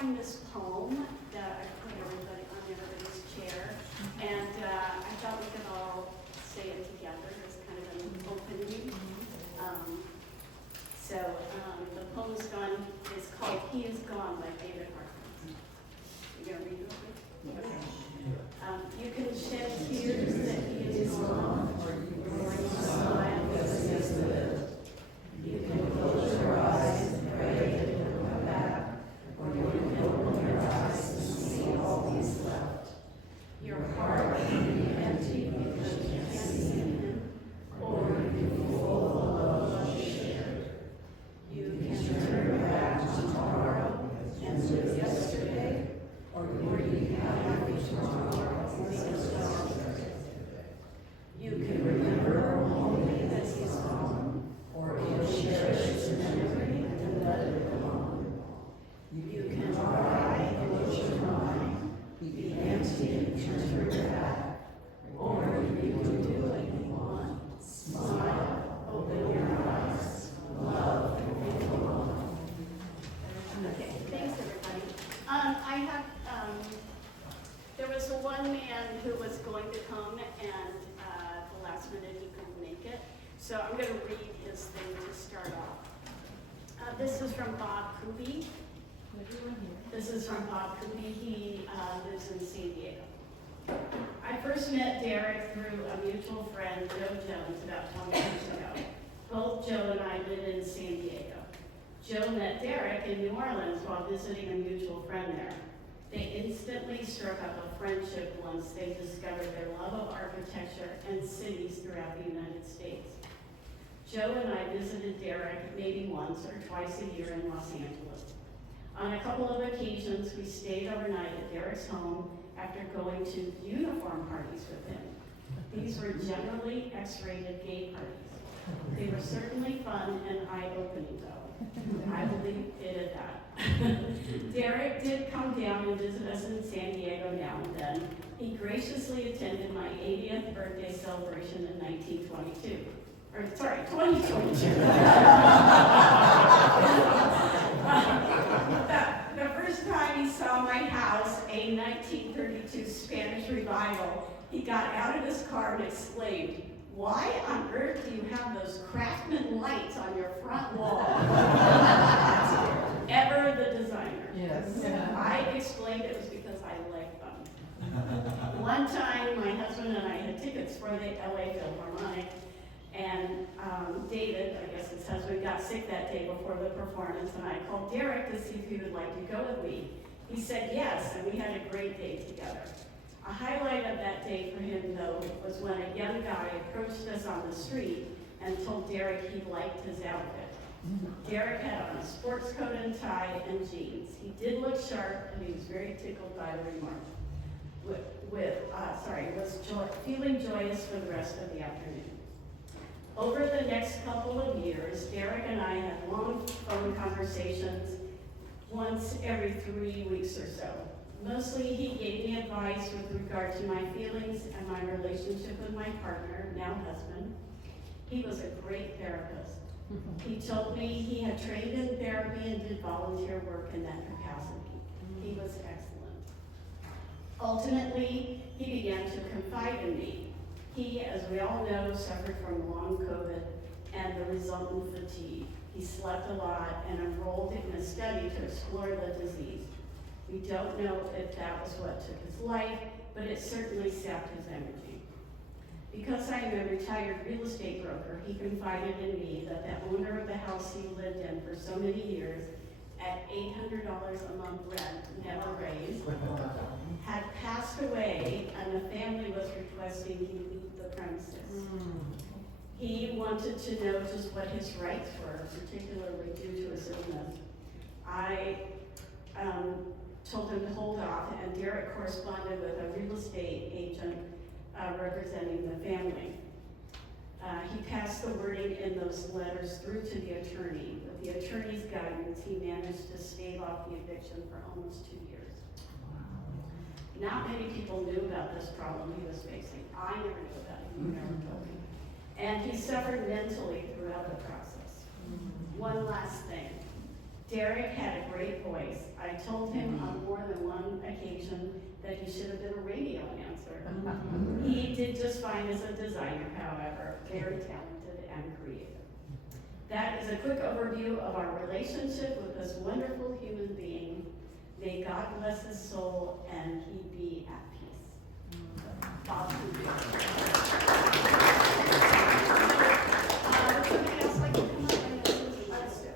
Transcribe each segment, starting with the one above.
find this poem that I put everybody on everybody's chair, and I thought we could all say it together as kind of an opening. The poem's is called "He Is Gone" by David Hartman. You gonna read it? You can shed tears that he is gone, or you can smile because he has lived. You can close your eyes and pray that he'll come back, or you can open your eyes and see all he's left. Your heart can be empty because you can't see him, or you can be full of love unshared. You can turn back tomorrow and live yesterday, or you can have happy tomorrow and live yesterday. You can remember only that he's gone, or you'll cherish his memory and let it alone. You can cry and let your mind be empty and turn back, or you can do what you want. Smile, open your eyes, love, and go on. Okay, thanks everybody. There was one man who was going to come, and the last minute he couldn't make it. So I'm going to read his thing to start off. This is from Bob Kuby. This is from Bob Kuby. He lives in San Diego. I first met Darrick through a mutual friend, Joe Jones, about 20 years ago. Both Joe and I lived in San Diego. Joe met Darrick in New Orleans while visiting a mutual friend there. They instantly struck up a friendship once they discovered their love of architecture and cities throughout the United States. Joe and I visited Darrick maybe once or twice a year in Los Angeles. On a couple of occasions, we stayed overnight at Darrick's home after going to uniform parties with him. These were generally X-rated gay parties. They were certainly fun and eye-opening, though. I believe it at that. Darrick did come down and visit us in San Diego now and then. He graciously attended my 80th birthday celebration in 1922. Or, sorry, 2022. The first time he saw my house, a 1932 Spanish revival, he got out of his car and exclaimed, "Why on earth do you have those Craftsman lights on your front wall?" Ever the designer. Yes. I explained it was because I like them. One time, my husband and I had tickets for the LA Philharmonic, and David, I guess his husband, got sick that day before the performance, and I called Darrick to see if he would like to go with me. He said yes, and we had a great day together. A highlight of that day for him, though, was when a young guy approached us on the street and told Darrick he liked his outfit. Darrick had on a sports coat and tie and jeans. He did look sharp, and he was very tickled by the remark. Feeling joyous for the rest of the afternoon. Over the next couple of years, Darrick and I had long phone conversations once every 3 weeks or so. Mostly he gave me advice with regard to my feelings and my relationship with my partner, now husband. He was a great therapist. He told me he had trained in therapy and did volunteer work in that capacity. He was excellent. Ultimately, he began to confide in me. He, as we all know, suffered from long COVID and the resultant fatigue. He slept a lot and enrolled in a study to explore the disease. We don't know if that was what took his life, but it certainly sapped his energy. Because I am a retired real estate broker, he confided in me that the owner of the house he lived in for so many years, at $800 a month rent, never raised, had passed away, and the family was requesting he leave the premises. He wanted to know just what his rights were, particularly due to his illness. I told him to hold off, and Darrick corresponded with a real estate agent representing the family. He passed the wording in those letters through to the attorney. With the attorney's guidance, he managed to stave off the eviction for almost 2 years. Not many people knew about this problem he was facing. I never knew about it. He never told me. And he suffered mentally throughout the process. One last thing. Darrick had a great voice. I told him on more than one occasion that he should have been a radio announcer. He did just fine as a designer, however, very talented and creative. That is a quick overview of our relationship with this wonderful human being. May God bless his soul and he be at peace. Bob, would somebody else like to come up and let's do?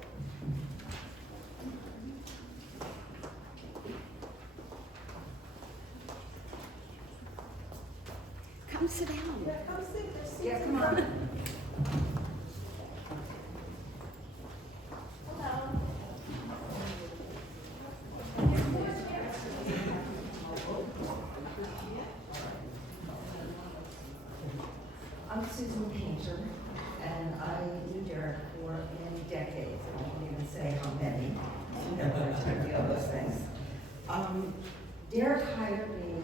Come sit down. Yeah, come sit. There's seats Yeah, in come on. front. Hello. I'm Susan Painter, and I knew Darrick for many decades. I won't even say how many. You know, I tell you all those things. Darrick hired me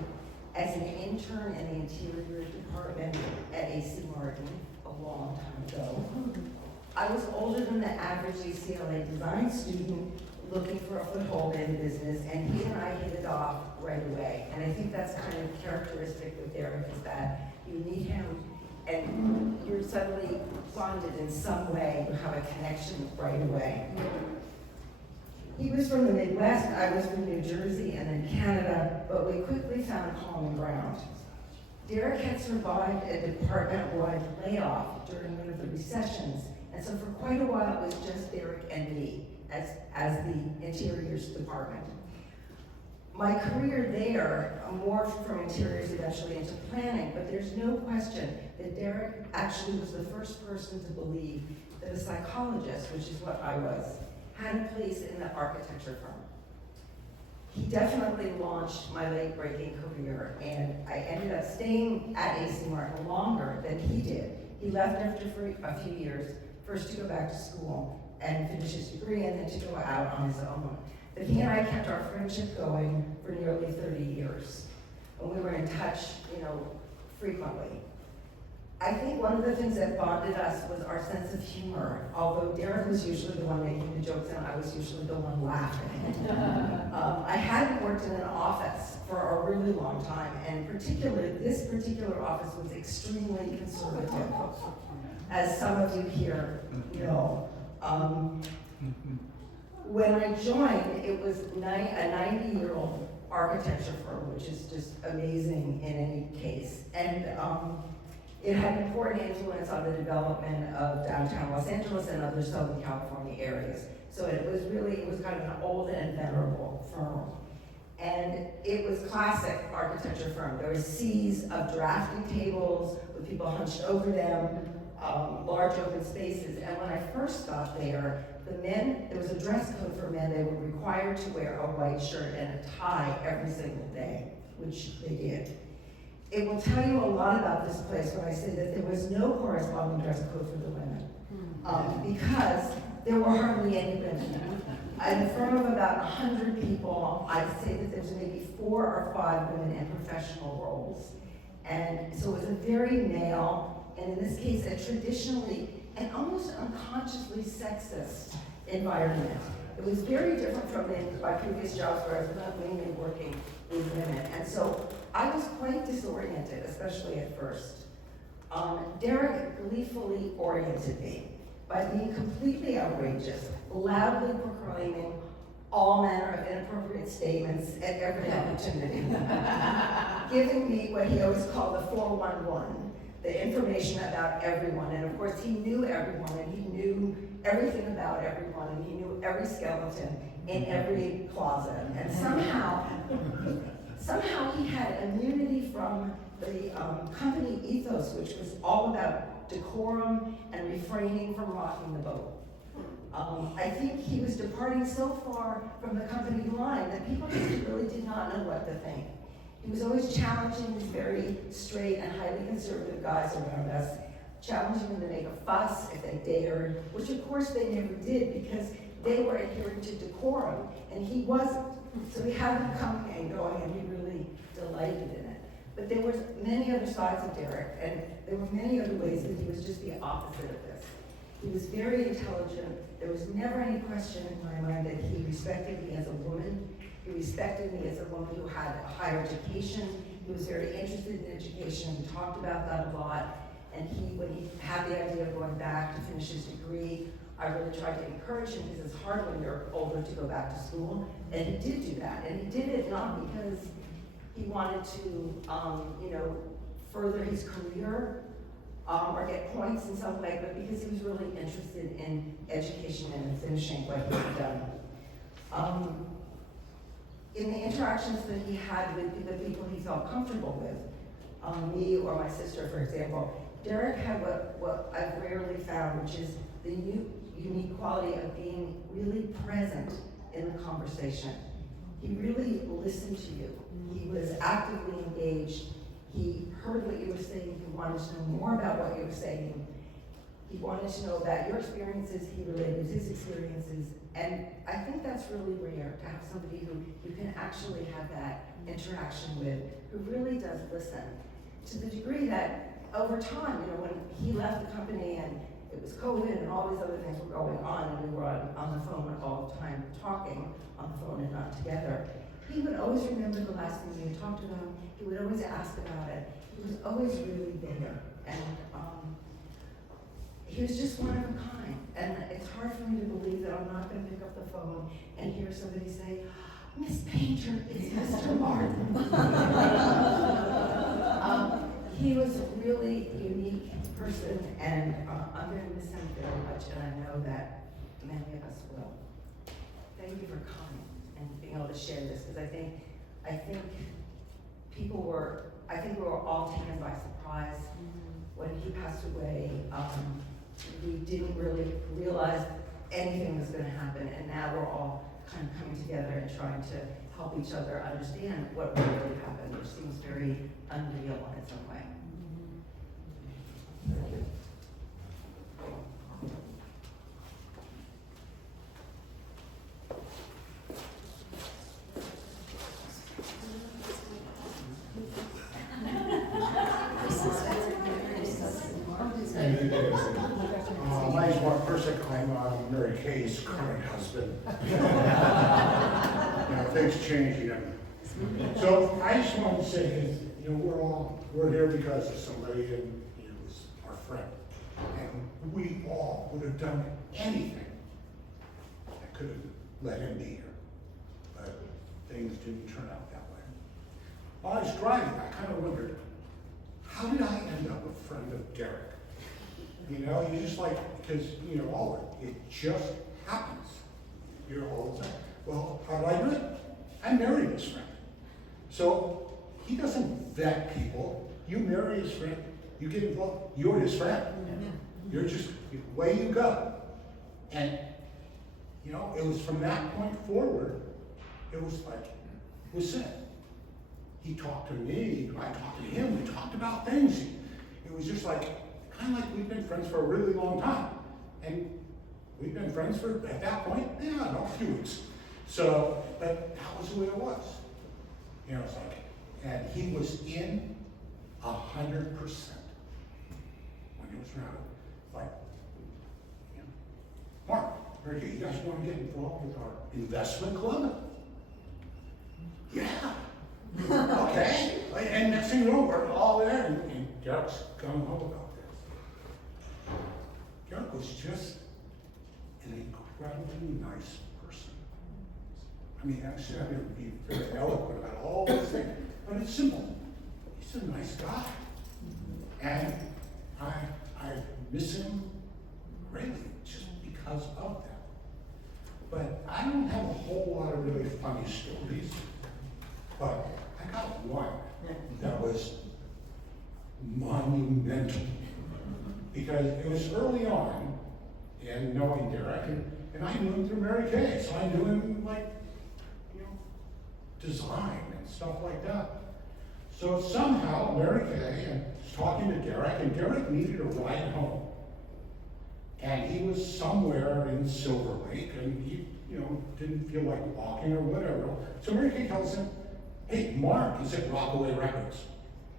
as an intern in the interior department at AC Martin a long time ago. I was older than the average UCLA design student looking for a foothold in business, and he and I hit it off right away. And I think that's kind of characteristic with Darrick, is that you meet him and you're suddenly bonded in some way, you have a connection right away. He was from the Midwest, I was from New Jersey and then Canada, but we quickly found common ground. Darrick had survived a department-wide layoff during one of the recessions, and so for quite a while it was just Darrick and me as the interiors department. My career there morphed from interiors eventually into planning, but there's no question that Darrick actually was the first person to believe that a psychologist, which is what I was, had a place in the architecture firm. He definitely launched my late-breaking career, and I ended up staying at AC Martin longer than he did. He left after a few years, first to go back to school and finish his degree, and then to go out on his own. But he and I kept our friendship going for nearly 30 years. And we were in touch, frequently. I think one of the things that bonded us was our sense of humor. Although Darrick was usually the one making the jokes and I was usually the one laughing. I hadn't worked in an office for a really long time, and particularly this particular office was extremely conservative, as some of you here know. When I joined, it was a 90-year-old architecture firm, which is just amazing in any case. And it had an important influence on the development of downtown Los Angeles and other Southern California areas. So it was kind of an old and venerable firm. And it was classic architecture firm. There were seas of drafting tables with people hunched over them, large open spaces. And when I first got there, there was a dress code for men. They were required to wear a white shirt and a tie every single day, which they did. It will tell you a lot about this place when I say that there was no corresponding dress code for the women, because there were hardly any women. In a firm of about 100 people, I'd say that there's maybe 4 or 5 women in professional roles. And so it was a very male, and in this case, a traditionally and almost unconsciously sexist environment. It was very different from my previous jobs where I was not mainly working with women. And so I was quite disoriented, especially at first. Darrick gleefully oriented me by being completely outrageous, loudly proclaiming all manner of inappropriate statements at every opportunity, giving me what he always called the 411, the information about everyone. And of course, he knew everyone, and he knew everything about everyone, and he knew every skeleton in every closet. And somehow he had immunity from the company ethos, which was all about decorum and refraining from rocking the boat. I think he was departing so far from the company line that people just really did not know what to think. He was always challenging these very straight and highly conservative guys around us, challenging them to make a fuss if they dared, which of course they never did because they were adhering to decorum, and he wasn't. So we had him coming and going, and he really delighted in it. But there were many other sides of Darrick, and there were many other ways that he was just the opposite of this. He was very intelligent. There was never any question in my mind that he respected me as a woman. He respected me as a woman who had a higher education. He was very interested in education. We talked about that a lot. And when he had the idea of going back to finish his degree, I really tried to encourage him because it's hard when you're older to go back to school. And he did do that. And he did it not because he wanted to, further his career or get points in some way, but because he was really interested in education and in finishing what he had done. In the interactions that he had with the people he felt comfortable with, me or my sister, for example, Darrick had what I've rarely found, which is the unique quality of being really present in the conversation. He really listened to you. He was actively engaged. He heard what you were saying. He wanted to know more about what you were saying. He wanted to know about your experiences. He related his experiences. And I think that's really rare, to have somebody who you can actually have that interaction with, who really does listen. To the degree that over time, when he left the company and it was COVID and all these other things were going on, and we were on the phone all the time talking on the phone and not together, he would always remember the last thing we had talked about. He would always ask about it. He was always really there. And he was just one of a kind. And it's hard for me to believe that I'm not going to pick up the phone and hear somebody say, "Miss Painter, it's Mr. Martin." He was a really unique person, and I'm going to miss him very much, and I know that many of us will. Thank you for coming and being able to share this, because I think we were all taken by surprise when he passed away. We didn't really realize anything was going to happen, and now we're all kind of coming together and trying to help each other understand what really happened, which seems very unreal in its own way. My name's Mark Persick. I'm Mary Kay's current husband. Things change, So I just wanted to say, we're here because of somebody, and he was our friend. And we all would have done anything that could have let him be here. But things didn't turn out that way. While I was driving, I kind of wondered, how did I end up a friend of Darrick? You just because, it just happens. All the time. Well, how did I do it? I married his friend. So he doesn't vet people. You marry his friend, you get involved, you're his friend. You're just, away you go. And, it was from that point forward, it was set. He talked to me, I talked to him, we talked about things. It was just kind of like we've been friends for a really long time. And we've been friends for, at that point, a few weeks. So, but that was the way it was. It's and he was in 100% when he was around. Mark, Ricky, you guys want to get involved with our investment club? Yeah. Okay. And next thing you know, we're all there, and Darrick's coming home about this. Darrick was just an incredibly nice person. Actually, I'm going to be very eloquent about all these things, but it's simple. He's a nice guy. And I miss him greatly just because of that. But I don't have a whole lot of really funny stories, but I got one that was monumental. Because it was early on in knowing Darrick, and I knew him through Mary Kay, so I knew him design and stuff like that. So somehow Mary Kay was talking to Darrick, and Darrick needed a ride home. And he was somewhere in Silver Lake, and he, didn't feel like walking or whatever. So Mary Kay tells him, "Hey, Mark is at Rockaway Records.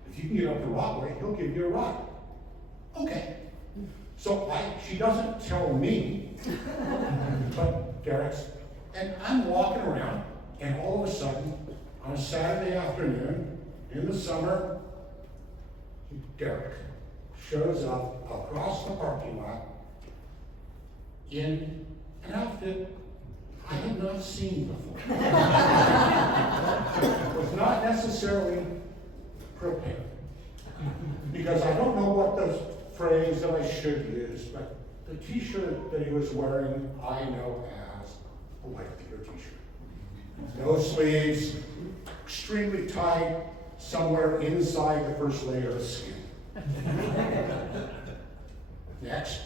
If you can get up to Rockaway, he'll give you a ride." Okay. So she doesn't tell me, but Darrick's, and I'm walking around, and all of a sudden, on a Saturday afternoon, in the summer, Darrick shows up across the parking lot in an outfit I had not seen before. Was not necessarily prepared. Because I don't know what the phrase that I should use, but the t-shirt that he was wearing, I know as a white Peter t-shirt. No sleeves, extremely tight, somewhere inside the first layer of skin. Next,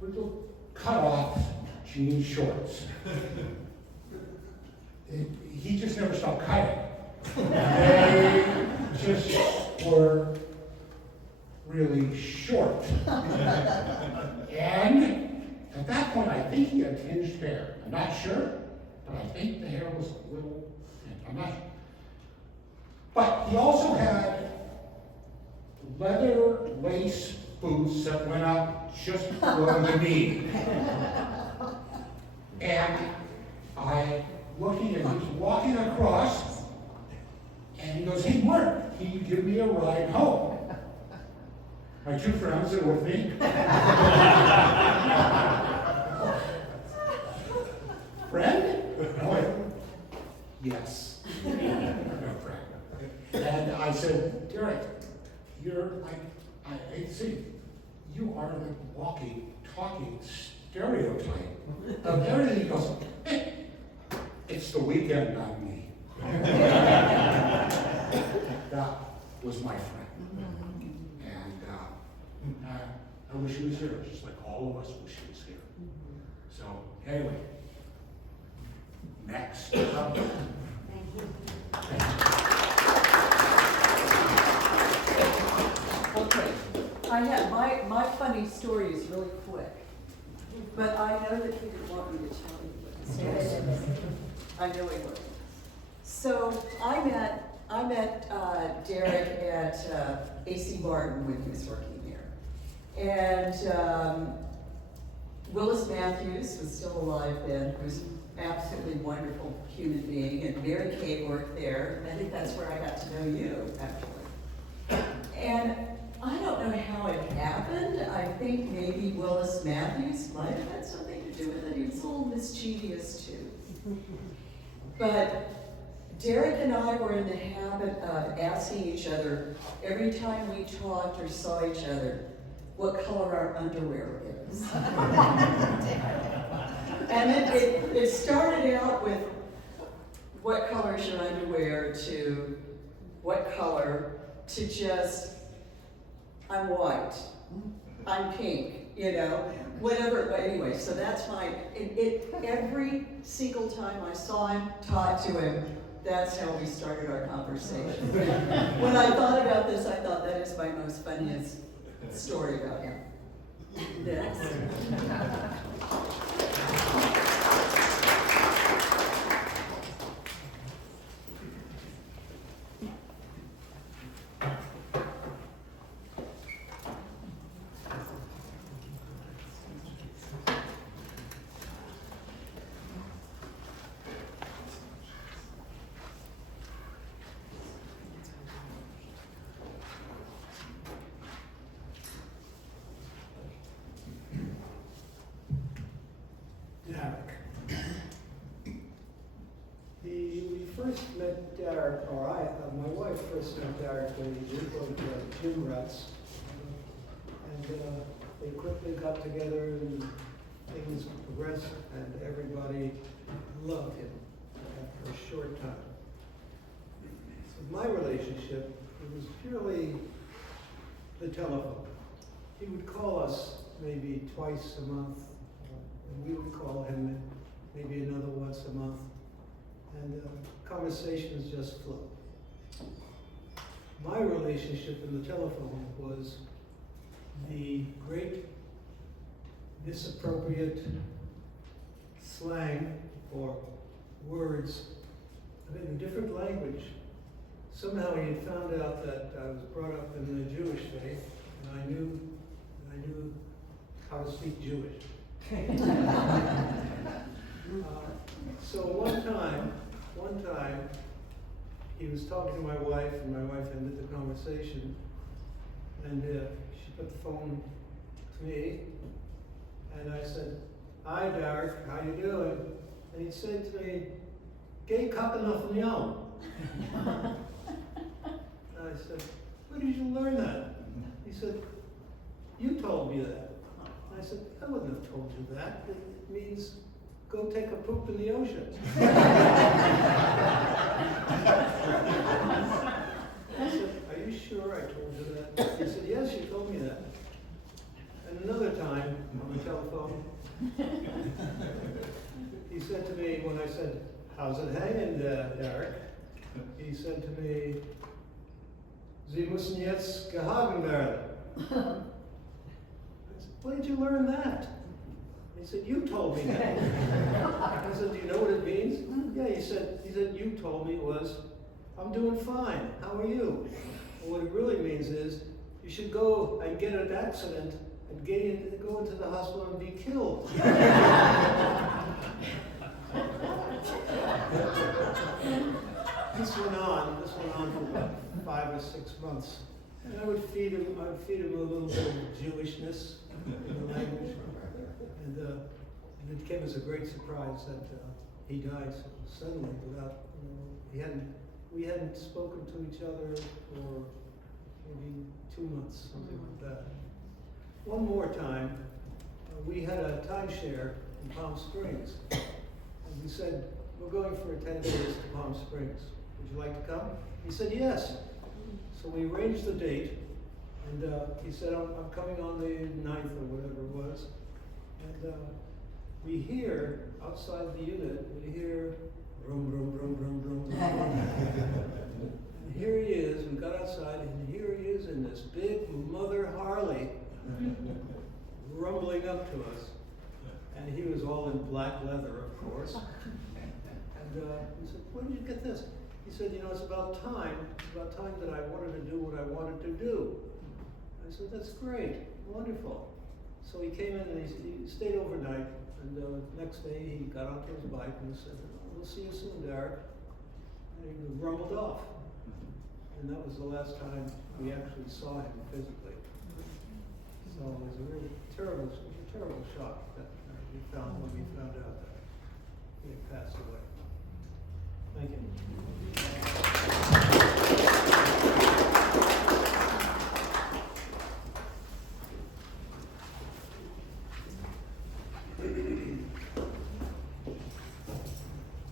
little cut-off jean shorts. He just never stopped cutting. They just were really short. And at that point, I think he had tinged hair. I'm not sure, but I think the hair was a little thin. I'm not sure. But he also had leather lace boots that went up just below the knee. And I, looking at him, he's walking across, and he goes, "Hey, Mark, can you give me a ride home?" My two friends are with me. Friend? I went, yes. No friend. And I said, "Darrick, you're like, I see, you are the walking, talking stereotype of everything." He goes, "It's the weekend, not me." That was my friend. And I wish he was here, just like all of us wish he was here. So, anyway, next. Okay, my funny story is really quick, but I know that he didn't want me to tell you what the story is. I know he would. So I met Darrick at AC Barton when he was working there. And Willis Matthews was still alive then, who was an absolutely wonderful human being, and Mary Kay worked there. I think that's where I got to know you, actually. And I don't know how it happened. I think maybe Willis Matthews might have had something to do with it. He was a little mischievous too. But Darrick and I were in the habit of asking each other, every time we talked or saw each other, what color our underwear is. And it started out with, what color is your underwear, to what color, to just, I'm white, I'm pink, you know, whatever. But anyway, so that's every single time I saw him, talked to him, that's how we started our conversation. When I thought about this, I thought that is my most funniest story about him. Next. We first met Darrick, or my wife first met Darrick when he worked at gym rats. And they quickly got together and things progressed and everybody loved him after a short time. So my relationship, it was purely the telephone. He would call us maybe twice a month, and we would call him maybe another once a month. And conversations just flow. My relationship in the telephone was the great misappropriate slang or words in a different language. Somehow he had found out that I was brought up in the Jewish faith, and I knew how to speak Jewish. So one time, he was talking to my wife, and my wife ended the conversation, and she put the phone to me, and I said, "Hi, Darrick, how you doing?" And he said to me, "Gay kakanaf meow." I said, "Where did you learn that?" He said, "You told me that." I said, "I wouldn't have told you that. It means go take a poop in the ocean." I said, "Are you sure I told you that?" He said, "Yes, you told me that." And another time on the telephone, he said to me, when I said, "How's it hanging, Darrick?" He said to me, "Sie müssen jetzt gehagen werden." I said, "Where did you learn that?" He said, "You told me that." I said, "Do you know what it means?" "Yeah," he said, "You told me it was, I'm doing fine. How are you?" Well, what it really means is, you should go and get an accident and go into the hospital and be killed. This went on for about 5 or 6 months. And I would feed him a little bit of Jewishness in the language. And it came as a great surprise that he died so suddenly without, we hadn't spoken to each other for maybe 2 months, something like that. One more time, we had a timeshare in Palm Springs. And we said, "We're going for 10 days to Palm Springs. Would you like to come?" He said, "Yes." So we arranged the date, and he said, I'm coming on the 9th or whatever it was. And we hear, outside the unit, we hear, rum, rum, rum, rum, rum, rum. And here he is, we got outside, and here he is in this big Mother Harley, rumbling up to us. And he was all in black leather, of course. And we said, "Where did you get this?" He said, "It's about time that I wanted to do what I wanted to do." I said, "That's great, wonderful." So he came in and he stayed overnight, and the next day he got onto his bike and said, "We'll see you soon, Darrick." And he rumbled off. And that was the last time we actually saw him physically. So it was a really terrible shock that we found when we found out that he had passed away. Thank you.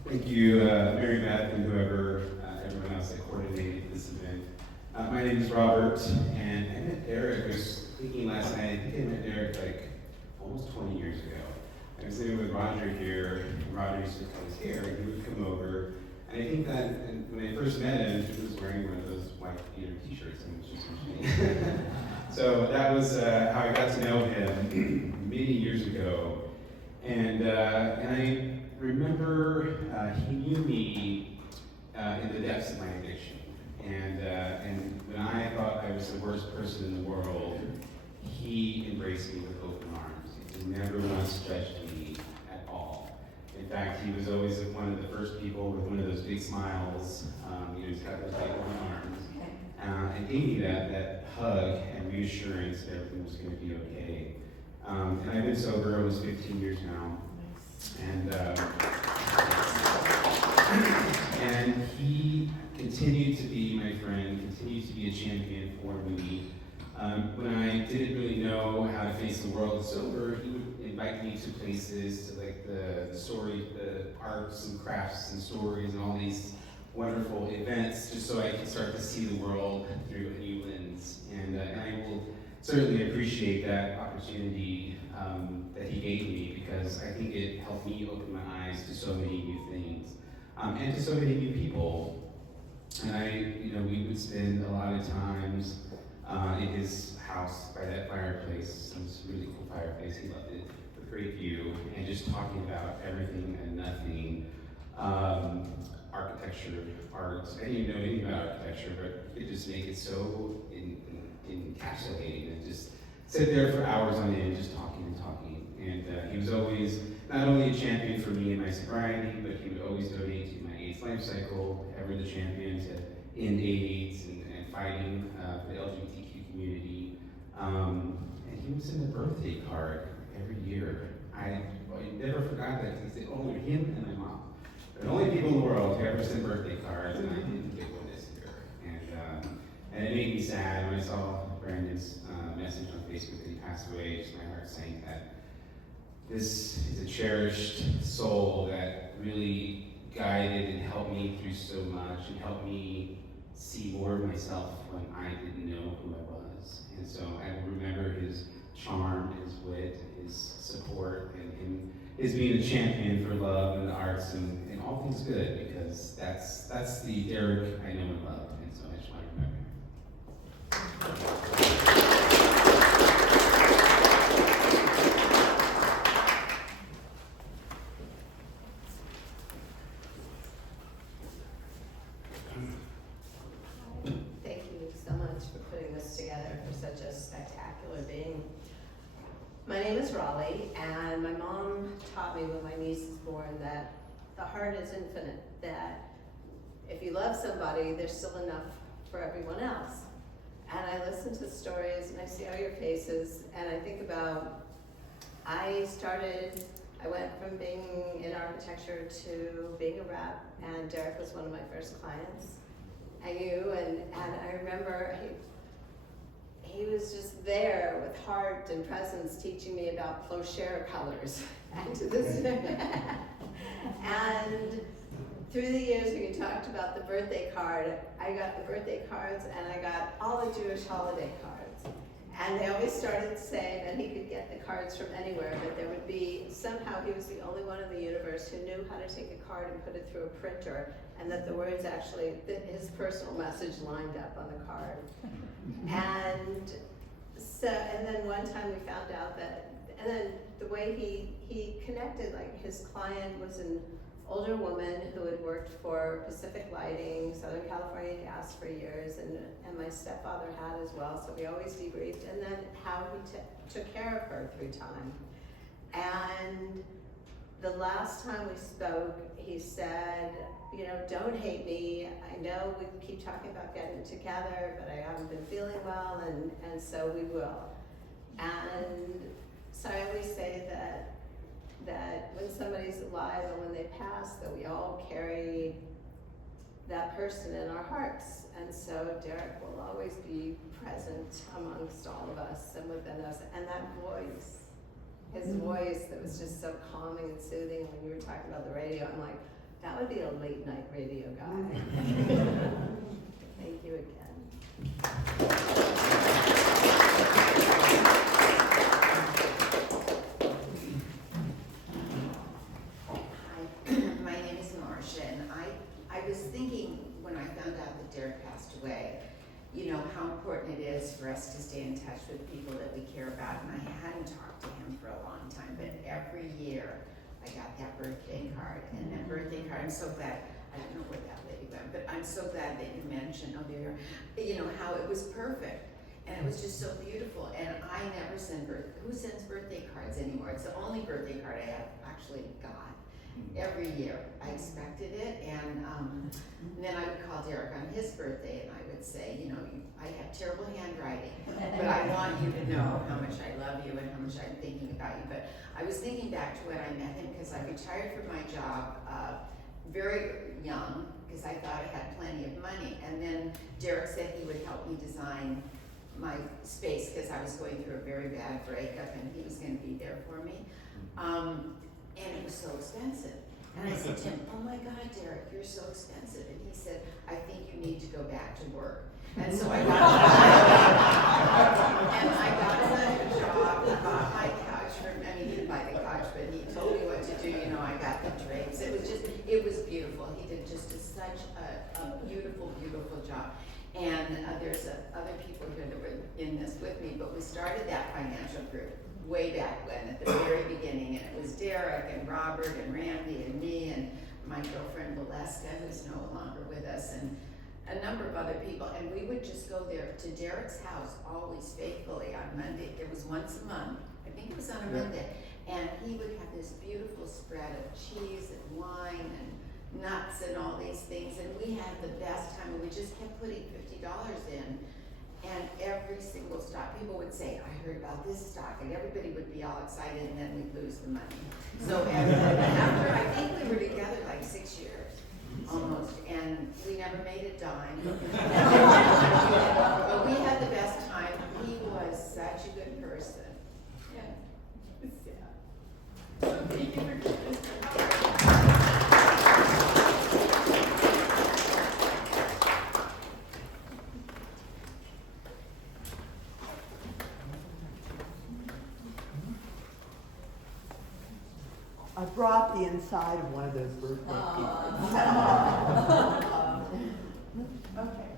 Thank you, Mary Beth, and everyone else that coordinated this event. My name is Robert, and I met Darrick. I was thinking last night, I think I met Darrick like almost 20 years ago. I was sitting with Roger here, and Roger used to cut his hair, and he would come over. And I think that when I first met him, he was wearing one of those white theater t-shirts, and it was just interesting. So that was how I got to know him many years ago. And I remember he knew me in the depths of my addiction. And when I thought I was the worst person in the world, he embraced me with open arms. He never once judged me at all. In fact, he was always one of the first people with one of those big smiles. He's got those big open arms. And gave me that hug and reassurance that everything was going to be okay. And I've been sober almost 15 years now. And he continued to be my friend, continued to be a champion for me. When I didn't really know how to face the world sober, he would invite me to places, to like the arts and crafts and stories and all these wonderful events, just so I could start to see the world through a new lens. And I will certainly appreciate that opportunity that he gave me, because I think it helped me open my eyes to so many new things and to so many new people. And we would spend a lot of times in his house by that fireplace. It was a really cool fireplace. He loved it. With great view, and just talking about everything and nothing. Architecture, art. I didn't even know anything about architecture, but it just make it so encapsulating and just sit there for hours on end just talking and talking. And he was always not only a champion for me in my sobriety, but he would always donate to my AIDS life cycle, ever the champion to end AIDS and fighting for the LGBTQ community. And he would send a birthday card every year. I never forgot that because only him and my mom. They're the only people in the world who ever send birthday cards, and I didn't get one this year. And it made me sad when I saw Brandon's message on Facebook that he passed away. Just my heart sank that this is a cherished soul that really guided and helped me through so much and helped me see more of myself when I didn't know who I was. And so I will remember his charm, his wit, his support, and him as being a champion for love and the arts and all things good, because that's the Darrick I know and love. And so I just want to remember him. Thank you so much for putting this together for such a spectacular being. My name is Raleigh, and my mom taught me when my niece was born that the heart is infinite, that if you love somebody, there's still enough for everyone else. And I listen to stories, and I see all your faces, and I think about, I went from being in architecture to being a rep, and Darrick was one of my first clients. And I remember he was just there with heart and presence teaching me about clocher colors. And to this and through the years when you talked about the birthday card, I got the birthday cards and I got all the Jewish holiday cards. And they always started saying that he could get the cards from anywhere, but there would be, somehow he was the only one in the universe who knew how to take a card and put it through a printer, and that the words actually, his personal message lined up on the card. And so, and then one time we found out that, and then the way he connected, like his client was an older woman who had worked for Pacific Lighting, Southern California Gas for years, and my stepfather had as well, so we always debriefed, and then how he took care of her through time. And the last time we spoke, he said, you know, don't hate me. I know we keep talking about getting together, but I haven't been feeling well, and so we will. And so I always say that when somebody's alive and when they pass, that we all carry that person in our hearts. And so Darrick will always be present amongst all of us and within us. And that voice, his voice that was just so calming and soothing. When you were talking about the radio, I'm like, that would be a late night radio guy. Thank you again. I was thinking when I found out that Darrick passed away, you know, how important it is for us to stay in touch with people that we care about. And I hadn't talked to him for a long time, but every year I got that birthday card. And that birthday card, I'm so glad, I don't know where that lady went, but I'm so glad that you mentioned, oh, there, you know, how it was perfect. And it was just so beautiful. And I never send who sends birthday cards anymore? It's the only birthday card I have actually got. Every year, I expected it, and then I would call Darrick on his birthday, and I would say, you know, I have terrible handwriting, but I want you to know how much I love you and how much I'm thinking about you. But I was thinking back to when I met him, because I retired from my job very young, because I thought I had plenty of money, and then Darrick said he would help me design my space, because I was going through a very bad breakup, and he was going to be there for me. And it was so expensive. And I said to him, oh my God, Darrick, you're so expensive. And he said, I think you need to go back to work. And so I got another job, I bought my couch for him. I mean, he didn't buy the couch, but he told me what to do. You know, I got the drapes. It was beautiful. He did just such a beautiful, beautiful job. And there's other people here that were in this with me, but we started that financial group way back when, at the very beginning, and it was Darrick and Robert and Randy and me and my girlfriend Valeska, who's no longer with us, and a number of other people, and we would just go there to Darrick's house always faithfully on Monday. It was once a month. I think it was on a Monday. And he would have this beautiful spread of cheese and wine and nuts and all these things. And we had the best time. We just kept putting $50 in. And every single stock, people would say, I heard about this stock. And everybody would be all excited, and then we'd lose the money. So after, I think we were together like 6 years, almost. And we never made a dime. But we had the best time. He was such a good person. Yeah. So thank you for doing this. I brought the inside of one of those birthday cakes. Okay.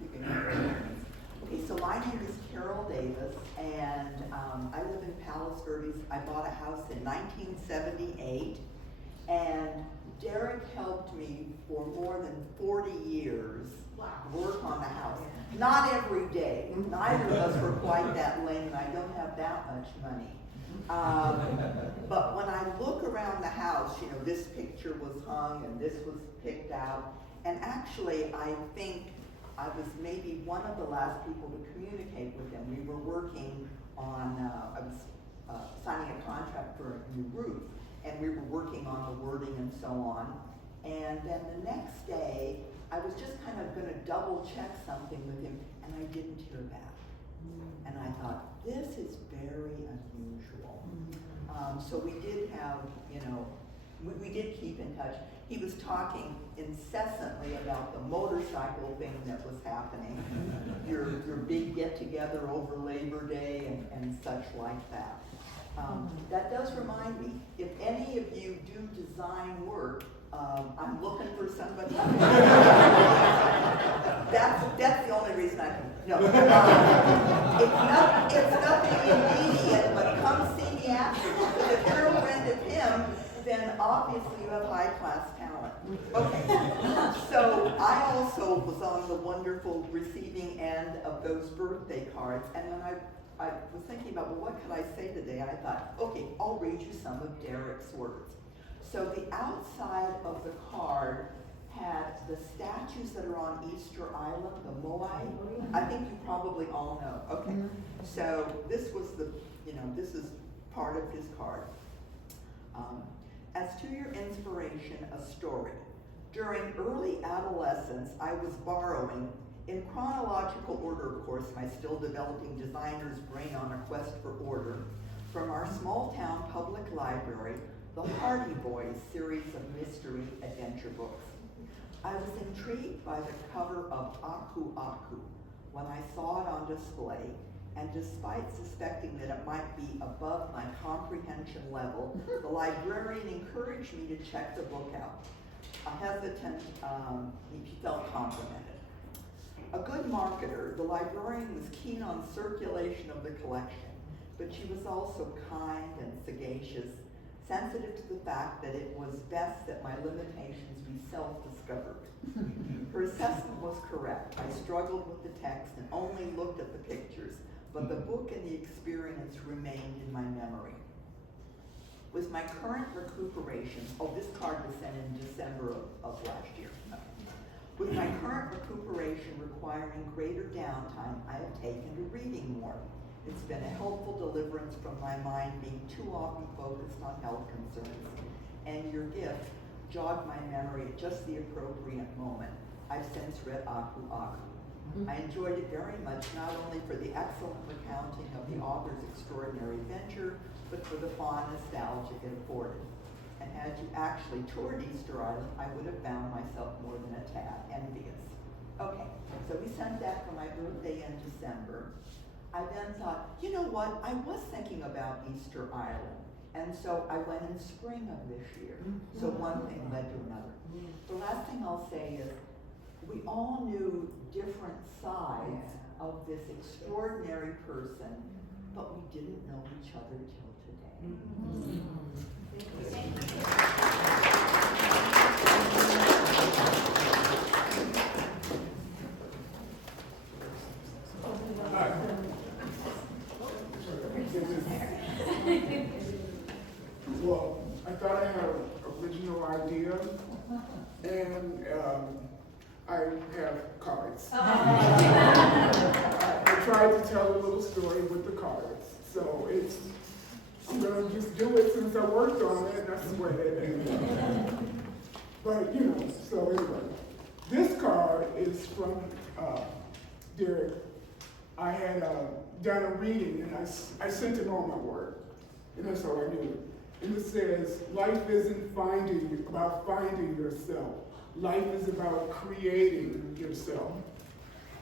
You can have it. Okay, so my name is Carol Davis, and I live in Palos Verdes. I bought a house in 1978, and Darrick helped me for more than 40 years work on the house. Not every day. Neither of us were quite that lame, and I don't have that much money. But when I look around the house, you know, this picture was hung and this was picked out. And actually, I think I was maybe one of the last people to communicate with him. We were working on, I was signing a contract for a new roof, and we were working on the wording and so on. And then the next day, I was just kind of going to double check something with him, and I didn't hear back. And I thought, this is very unusual. So we did have, you know, we did keep in touch. He was talking incessantly about the motorcycle thing that was happening, your big get-together over Labor Day and such like that. That does remind me, if any of you do design work, I'm looking for somebody. That's the only reason I can. No, it's nothing immediate, but come see me after. If you're a friend of him, then obviously you have high-class talent. Okay, so I also was on the wonderful receiving end of those birthday cards, and when I was thinking about, well, what could I say today? I thought, okay, I'll read you some of Darrick's words. So the outside of the card had the statues that are on Easter Island, the Moai. I think you probably all know. Okay, so this was this is part of his card. As to your inspiration, a story. During early adolescence, I was borrowing, in chronological order, of course, my still developing designer's brain on a quest for order, from our small town public library, the Hardy Boys series of mystery adventure books. I was intrigued by the cover of Aku Aku when I saw it on display, and despite suspecting that it might be above my comprehension level, the librarian encouraged me to check the book out. A hesitant, he felt complimented. A good marketer, the librarian was keen on circulation of the collection, but she was also kind and sagacious, sensitive to the fact that it was best that my limitations be self-discovered. Her assessment was correct. I struggled with the text and only looked at the pictures, but the book and the experience remained in my memory. With my current recuperation, this card was sent in December of last year. With my current recuperation requiring greater downtime, I have taken to reading more. It's been a helpful deliverance from my mind being too often focused on health concerns. And your gift jogged my memory at just the appropriate moment. I've since read Aku Aku. I enjoyed it very much, not only for the excellent recounting of the author's extraordinary adventure, but for the fond nostalgia it afforded. And had you actually toured Easter Island, I would have found myself more than a tad envious. Okay, so we sent that for my birthday in December. I then thought, you know what, I was thinking about Easter Island. And so I went in spring of this year. So one thing led to another. The last thing I'll say is, we all knew different sides of this extraordinary person, but we didn't know each other till today. Thank you. cards. I tried to tell a little story with the cards. So I'm gonna just do it since I worked on it, and I swear it. But, so anyway. This card is from Darrick. I had done a reading, and I sent him all my work, and that's all I knew. And it says, life isn't about finding yourself. Life is about creating yourself.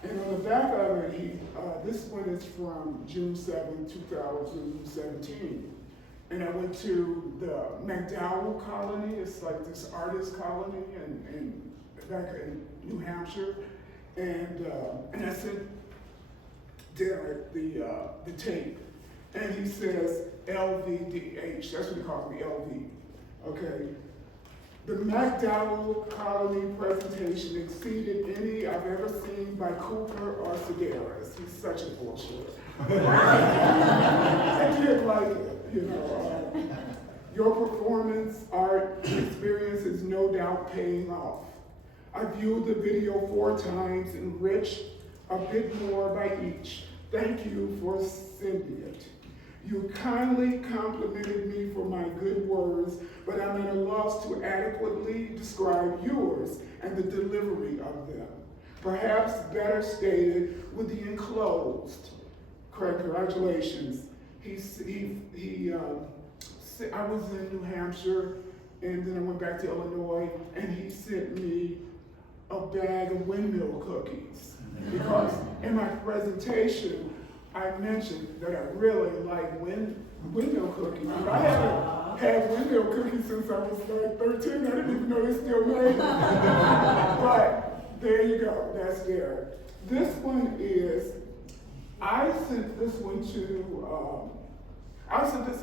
And on the back of it, this one is from June 7, 2017. And I went to the McDowell colony. It's like this artist colony back in New Hampshire. And I sent Darrick the tape. And he says, LVDH, that's what he calls me, LV, okay? The McDowell Colony presentation exceeded any I've ever seen by Cooper or Sedaris. He's such a bullshit. I did like it, Your performance, art, experience is no doubt paying off. I viewed the video 4 times, enriched a bit more by each. Thank you for sending it. You kindly complimented me for my good words, but I'm at a loss to adequately describe yours and the delivery of them. Perhaps better stated with the enclosed. Congratulations. I was in New Hampshire, and then I went back to Illinois, and he sent me a bag of windmill cookies. Because in my presentation, I mentioned that I really like windmill cookies. I haven't had windmill cookies since I was like 13. I didn't even know they still made them. But there you go, that's Darrick. This one is, I sent this to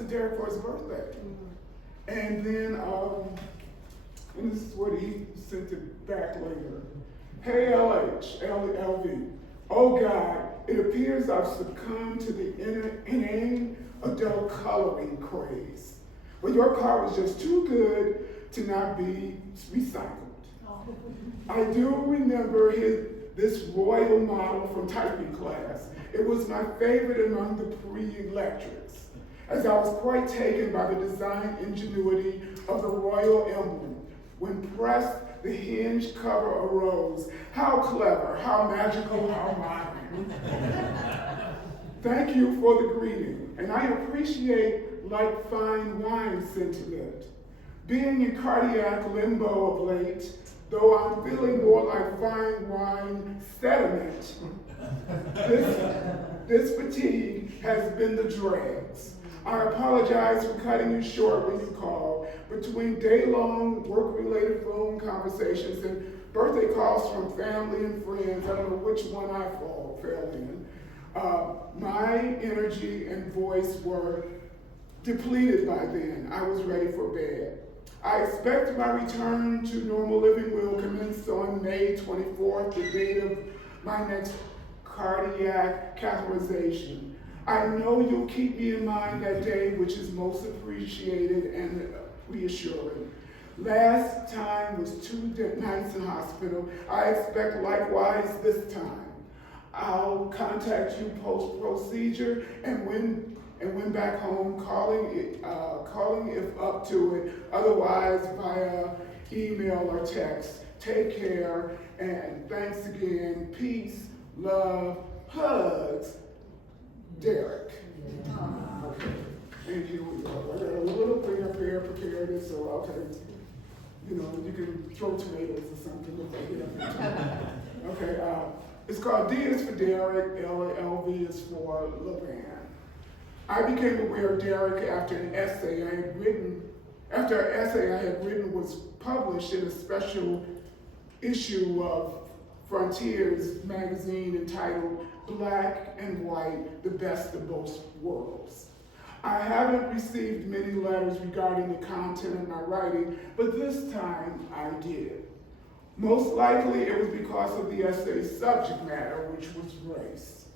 Darrick for his birthday. And then, and this is what he sent it back later. Hey LV, oh God, it appears I've succumbed to the inane adult coloring craze. But your car was just too good to not be recycled. I do remember this royal model from typing class. It was my favorite among the pre-electrics, as I was quite taken by the design ingenuity of the royal emblem. When pressed, the hinge cover arose. How clever, how magical, how modern. Thank you for the greeting, and I appreciate like fine wine sentiment. Being in cardiac limbo of late, though I'm feeling more like fine wine sediment, this fatigue has been the dregs. I apologize for cutting you short when you call. Between day-long work-related phone conversations and birthday calls from family and friends, I don't know which one I fell in, my energy and voice were depleted by then. I was ready for bed. I expect my return to normal living will commence on May 24th, the date of my next cardiac catheterization. I know you'll keep me in mind that day, which is most appreciated and reassuring. Last time was 2 nights in hospital. I expect likewise this time. I'll contact you post-procedure and when back home, calling if up to it, otherwise via email or text. Take care and thanks again. Peace, love, hugs. Darrick. Okay. And here we go. I got a little thing up here prepared, so okay. You can throw tomatoes or something. Okay. It's called D is for Darrick, LV is for LeVan. I became aware of Darrick after an essay I had written was published in a special issue of Frontiers magazine entitled Black and White, the Best of Both Worlds. I haven't received many letters regarding the content of my writing, but this time I did. Most likely it was because of the essay's subject matter, which was race.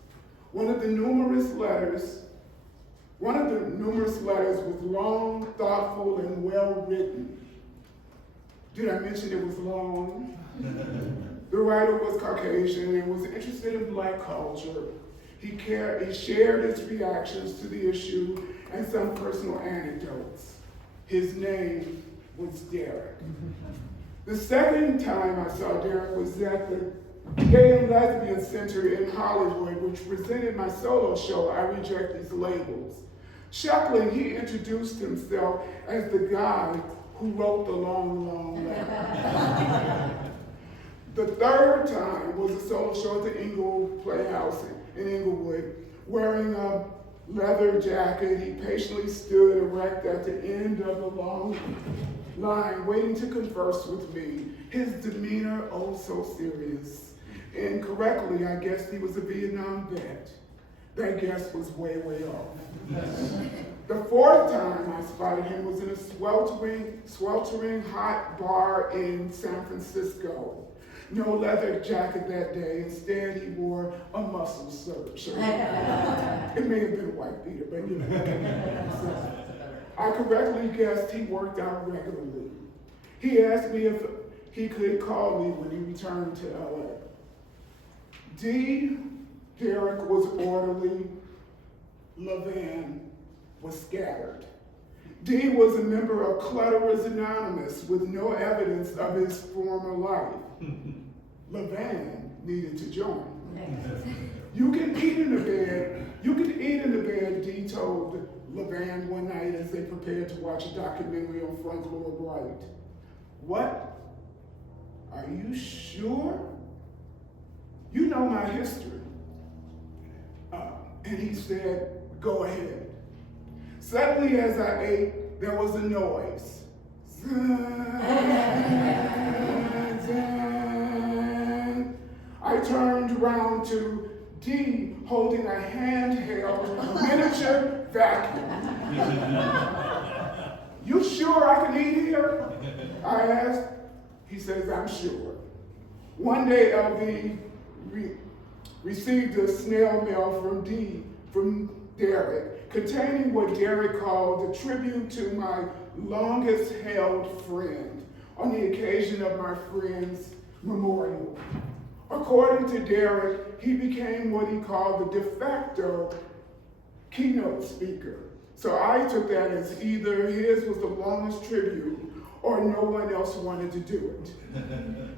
One of the numerous letters was long, thoughtful, and well written. Did I mention it was long? The writer was Caucasian and was interested in Black culture. He shared his reactions to the issue and some personal anecdotes. His name was Darrick. The second time I saw Darrick was at the Gay and Lesbian Center in Hollywood, which presented my solo show, I Reject These Labels. Chuckling, he introduced himself as the guy who wrote the long, long letter. The third time was a solo show at the Ingle Playhouse in Inglewood. Wearing a leather jacket, he patiently stood erect at the end of the long line, waiting to converse with me. His demeanor, oh so serious. Incorrectly, I guessed he was a Vietnam vet. That guess was way, way off. The fourth time I spotted him was in a sweltering hot bar in San Francisco. No leather jacket that day. Instead, he wore a muscle shirt. It may have been a white beater, but you know. So, I correctly guessed he worked out regularly. He asked me if he could call me when he returned to LA. Darrick was orderly. LaVan was scattered. D was a member of Clutterers Anonymous with no evidence of his former life. LaVan needed to join. You can eat in the bed, D told LaVan one night as they prepared to watch a documentary on Frank Lloyd Wright. What? Are you sure? You know my history. And he said, go ahead. Suddenly as I ate, there was a noise. I turned around to D holding a handheld miniature vacuum. You sure I can eat here? I asked. He says, I'm sure. One day LV received a snail mail from Darrick, containing what Darrick called a tribute to my longest held friend on the occasion of my friend's memorial. According to Darrick, he became what he called the de facto keynote speaker. So I took that as either his was the longest tribute or no one else wanted to do it.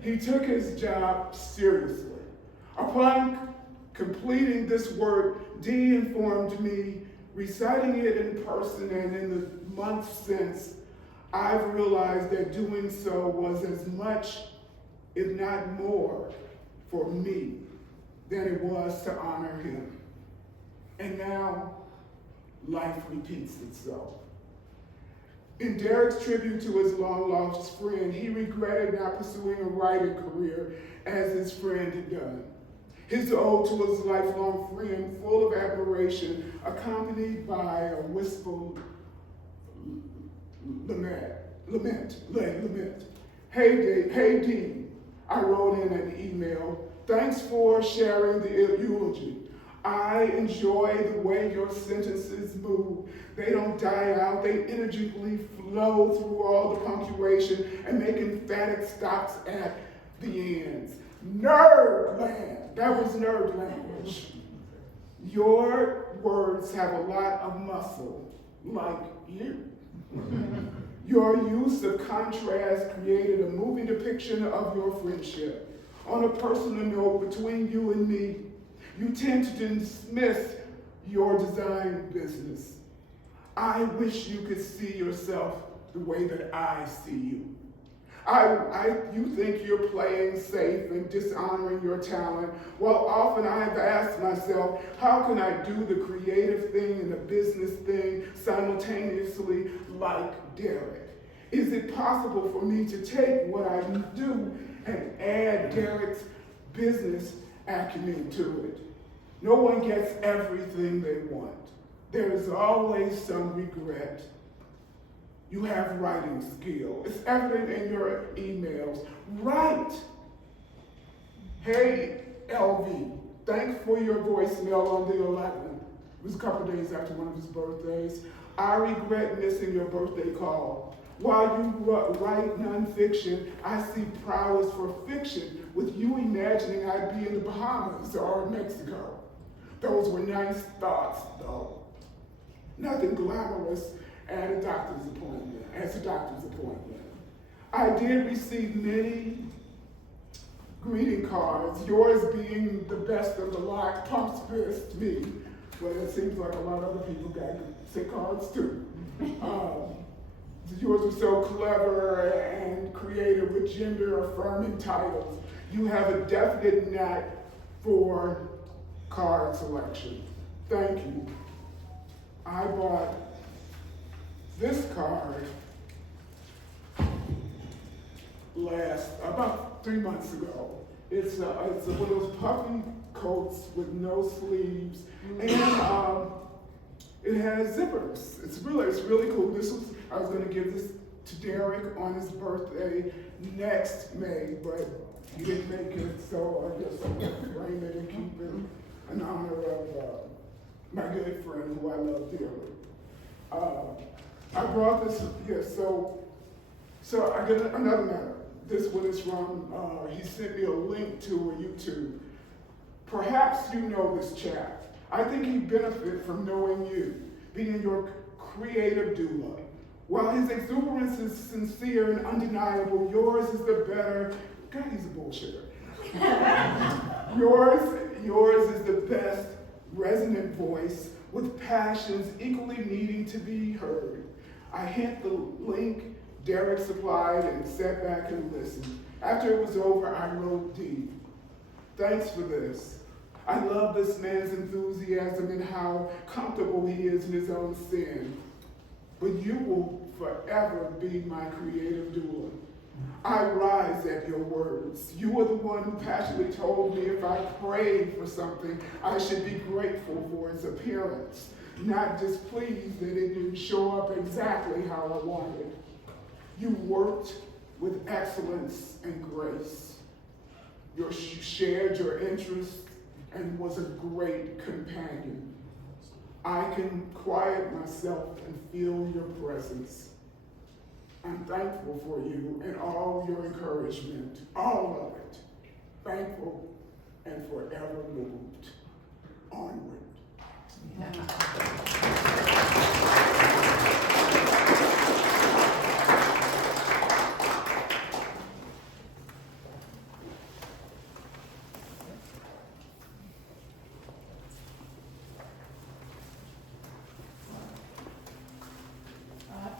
He took his job seriously. Upon completing this work, Dee informed me, reciting it in person and in the months since, I've realized that doing so was as much, if not more, for me than it was to honor him. And now, life repeats itself. In Darrick's tribute to his long-lost friend, he regretted not pursuing a writing career as his friend had done. His ode to his lifelong friend, full of admiration, accompanied by a wistful lament. Hey D, I wrote in an email, thanks for sharing the eulogy. I enjoy the way your sentences move. They don't die out, they energetically flow through all the punctuation and make emphatic stops at the ends. Nerdland, that was nerd language. Your words have a lot of muscle, like you. Your use of contrast created a moving depiction of your friendship. On a personal note, between you and me, you tend to dismiss your design business. I wish you could see yourself the way that I see you. You think you're playing safe and dishonoring your talent, while often I have asked myself, how can I do the creative thing and the business thing simultaneously like Darrick? Is it possible for me to take what I do and add Darrick's business acumen to it? No one gets everything they want. There is always some regret. You have writing skill. It's evident in your emails. Write. Hey, LV, thanks for your voicemail on the 11th. It was a couple days after one of his birthdays. I regret missing your birthday call. While you write nonfiction, I see prowess for fiction, with you imagining I'd be in the Bahamas or Mexico. Those were nice thoughts, though. Nothing glamorous as a doctor's appointment. I did receive many greeting cards, yours being the best of the lot. Pumps fist me, but it seems like a lot of other people got sick cards too. Yours were so clever and creative with gender-affirming titles. You have a definite knack for card selection. Thank you. I bought this card about 3 months ago. It's one of those puffy coats with no sleeves, and it has zippers. It's really cool. I was gonna give this to Darrick on his birthday next May, but he didn't make it, so I guess I'm gonna frame it and keep it in honor of my good friend who I love dearly. I brought this here, so I get another matter. This one is from, he sent me a link to a YouTube. Perhaps you know this chap. I think he'd benefit from knowing you, being your creative doula. While his exuberance is sincere and undeniable, yours is the better, God, he's a bullshitter. yours is the best resonant voice with passions equally needing to be heard. I hit the link Darrick supplied and sat back and listened. After it was over, I wrote deep. Thanks for this. I love this man's enthusiasm and how comfortable he is in his own sin. But you will forever be my creative doula. I rise at your words. You were the one who passionately told me if I prayed for something, I should be grateful for its appearance, not displeased that it didn't show up exactly how I wanted. You worked with excellence and grace. You shared your interests and was a great companion. I can quiet myself and feel your presence. I'm thankful for you and all your encouragement, all of it. Thankful and forever moved. Onward.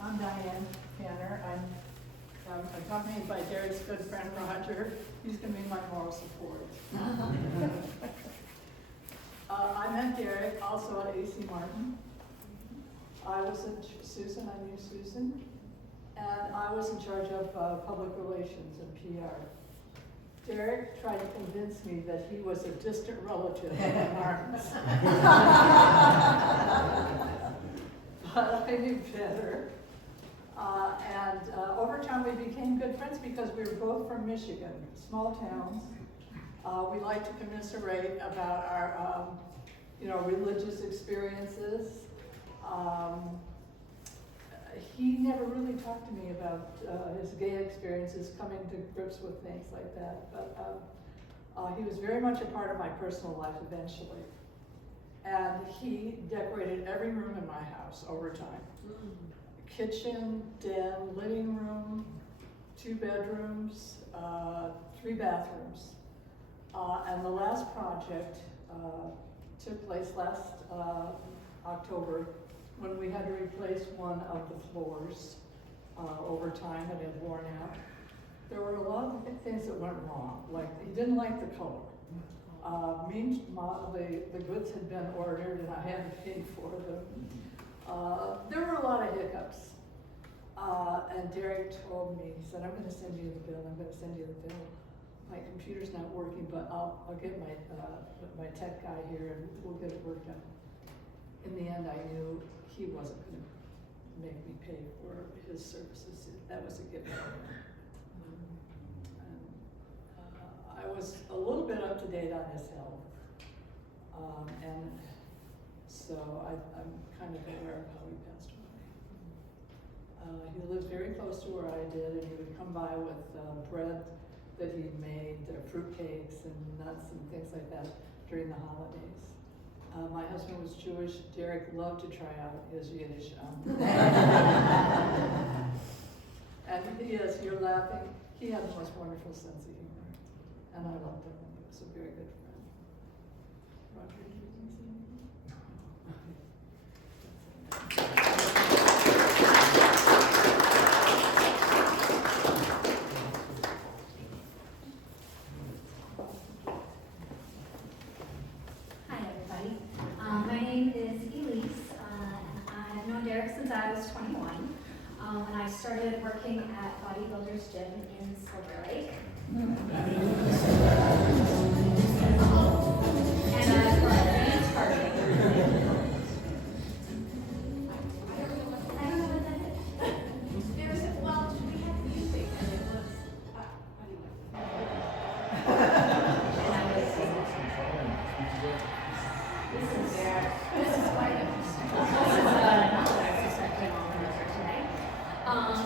I'm Diane Tanner. I'm accompanied by Darrick's good friend Roger. He's going to be my moral support. I met Darrick also at AC Martin. I was at Susan, I knew Susan, and I was in charge of public relations and PR. Darrick tried to convince me that he was a distant relative of the Martins. But I knew better. Over time we became good friends because we were both from Michigan, small towns. We like to commiserate about our religious experiences. He never really talked to me about his gay experiences, coming to grips with things like that, but he was very much a part of my personal life eventually. And he decorated every room in my house over time. Kitchen, den, living room, 2 bedrooms, 3 bathrooms. And the last project took place last October when we had to replace one of the floors over time. It had worn out. There were a lot of things that went wrong. Like, he didn't like the color. Meanwhile, the goods had been ordered and I hadn't paid for them. There were a lot of hiccups. And Darrick told me, he said, I'm going to send you the bill, My computer's not working, but I'll get my tech guy here and we'll get it worked out. In the end, I knew he wasn't going to make me pay for his services. That was a given. I was a little bit up to date on his health. And so I'm kind of aware of how he passed away. He lived very close to where I did, and he would come by with bread that he'd made, fruit cakes and nuts and things like that during the holidays. My husband was Jewish. Darrick loved to try out his Yiddish. And you're laughing, he had the most wonderful sense of humor. And I loved him, and he was a very good friend. Roger, do you want to say anything? Hi, everybody. My name is Elise, and I've known Darrick since I was 21. When I started working at Bodybuilders Gym in Silver Lake. And for a dance party. I don't know what that is. There was well, we had music, and it was, anyway. And I was, this is quite interesting. This is not what I was expecting on the for today.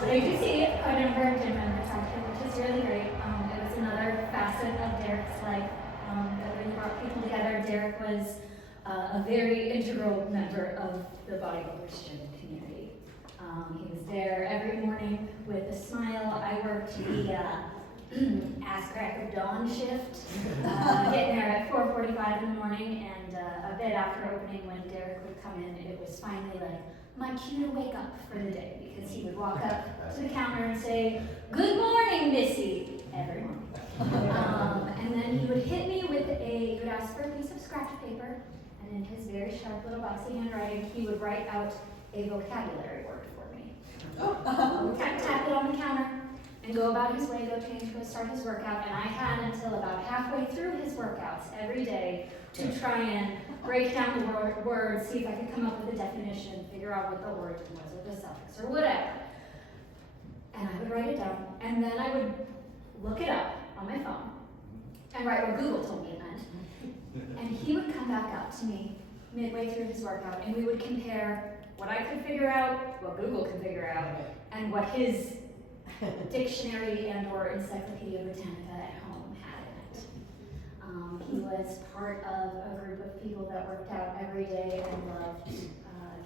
But I do see quite a number of gym members out here, which is really great. It was another facet of Darrick's life that really brought people together. Darrick was a very integral member of the Bodybuilders Gym community. He was there every morning with a smile. I worked the ass crack of dawn shift, getting there at 4:45 in the morning, and a bit after opening when Darrick would come in, it was finally like my cue to wake up for the day, because he would walk up to the counter and say, "Good morning, Missy," every morning. And then he would hit me with he would ask for a piece of scratch paper, and in his very sharp little boxy handwriting, he would write out a vocabulary word for me. Tap it on the counter, and go about his way, go change, go start his workout. And I had until about halfway through his workouts every day to try and break down the words, see if I could come up with a definition, figure out what the origin was, or the suffix, or whatever. And I would write it down, and then I would look it up on my phone, and write what Google told me it meant. And he would come back up to me midway through his workout, and we would compare what I could figure out, what Google could figure out, and what his dictionary and or Encyclopedia Britannica at home had in it. He was part of a group of people that worked out every day and loved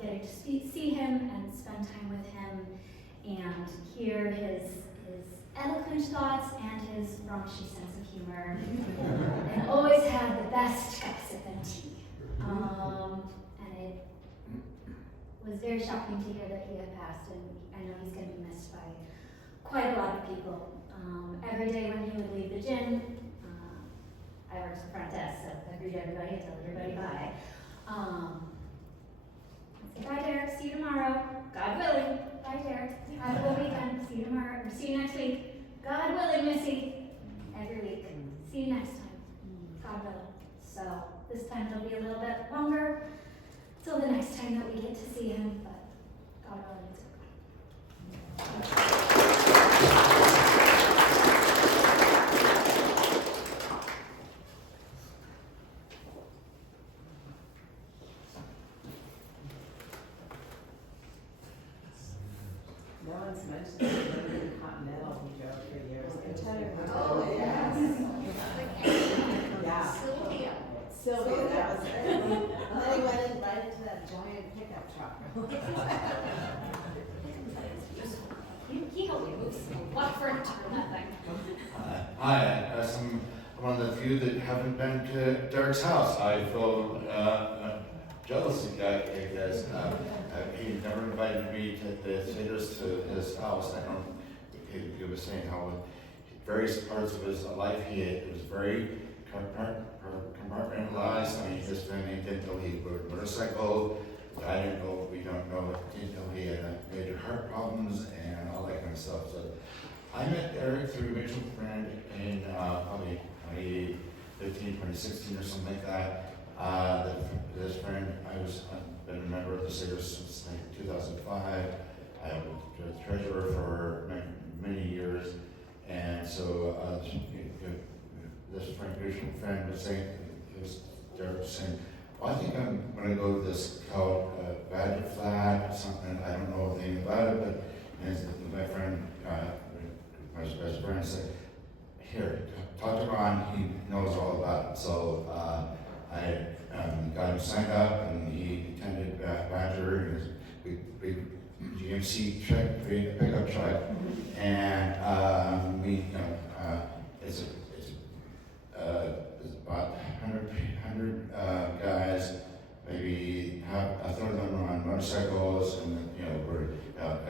getting to see him and spend time with him and hear his eloquent thoughts and his raunchy sense of humor, and always had the best gossip and tea. And it was very shocking to hear that he had passed, and I know he's going to be missed by quite a lot of people. Every day when he would leave the gym, I worked the front desk, so I greet everybody and tell everybody bye. I'd say, "Bye, Darrick, see you tomorrow, God willing. Bye, Darrick, have a good weekend, see you tomorrow, or see you next week. God willing, Missy." Every week, see you next time, God willing. So this time it'll be a little bit longer till the next time that we get to see him, but God willing, it's okay. No one's mentioned the London Continental he drove for years. Oh, yes. Yeah. Sylvia, that was it. And then he went and right into that giant pickup truck. He helped me move a lot of furniture in that thing. Hi, I'm one of the few that haven't been to Darrick's house. I feel jealous, I guess. He never invited me to the theaters to his house. I don't. He was saying how various parts of his life it was very compartmentalized. I mean, his family didn't know he rode a motorcycle. I didn't know. We don't know. Didn't know he had major heart problems and all that kind of stuff. So I met Darrick through a mutual friend in probably 2015, 2016 or something like that. This friend, I've been a member of the Savers since 2005. I was the treasurer for many years, and so this mutual friend was saying, Darrick was saying, "Well, I think I'm going to go to this called Badger Flat or something. I don't know anything about it, but him signed up, and he attended Badger in his big GMC truck, pickup truck, and it's about 100 guys. Maybe half a third of them are on motorcycles, and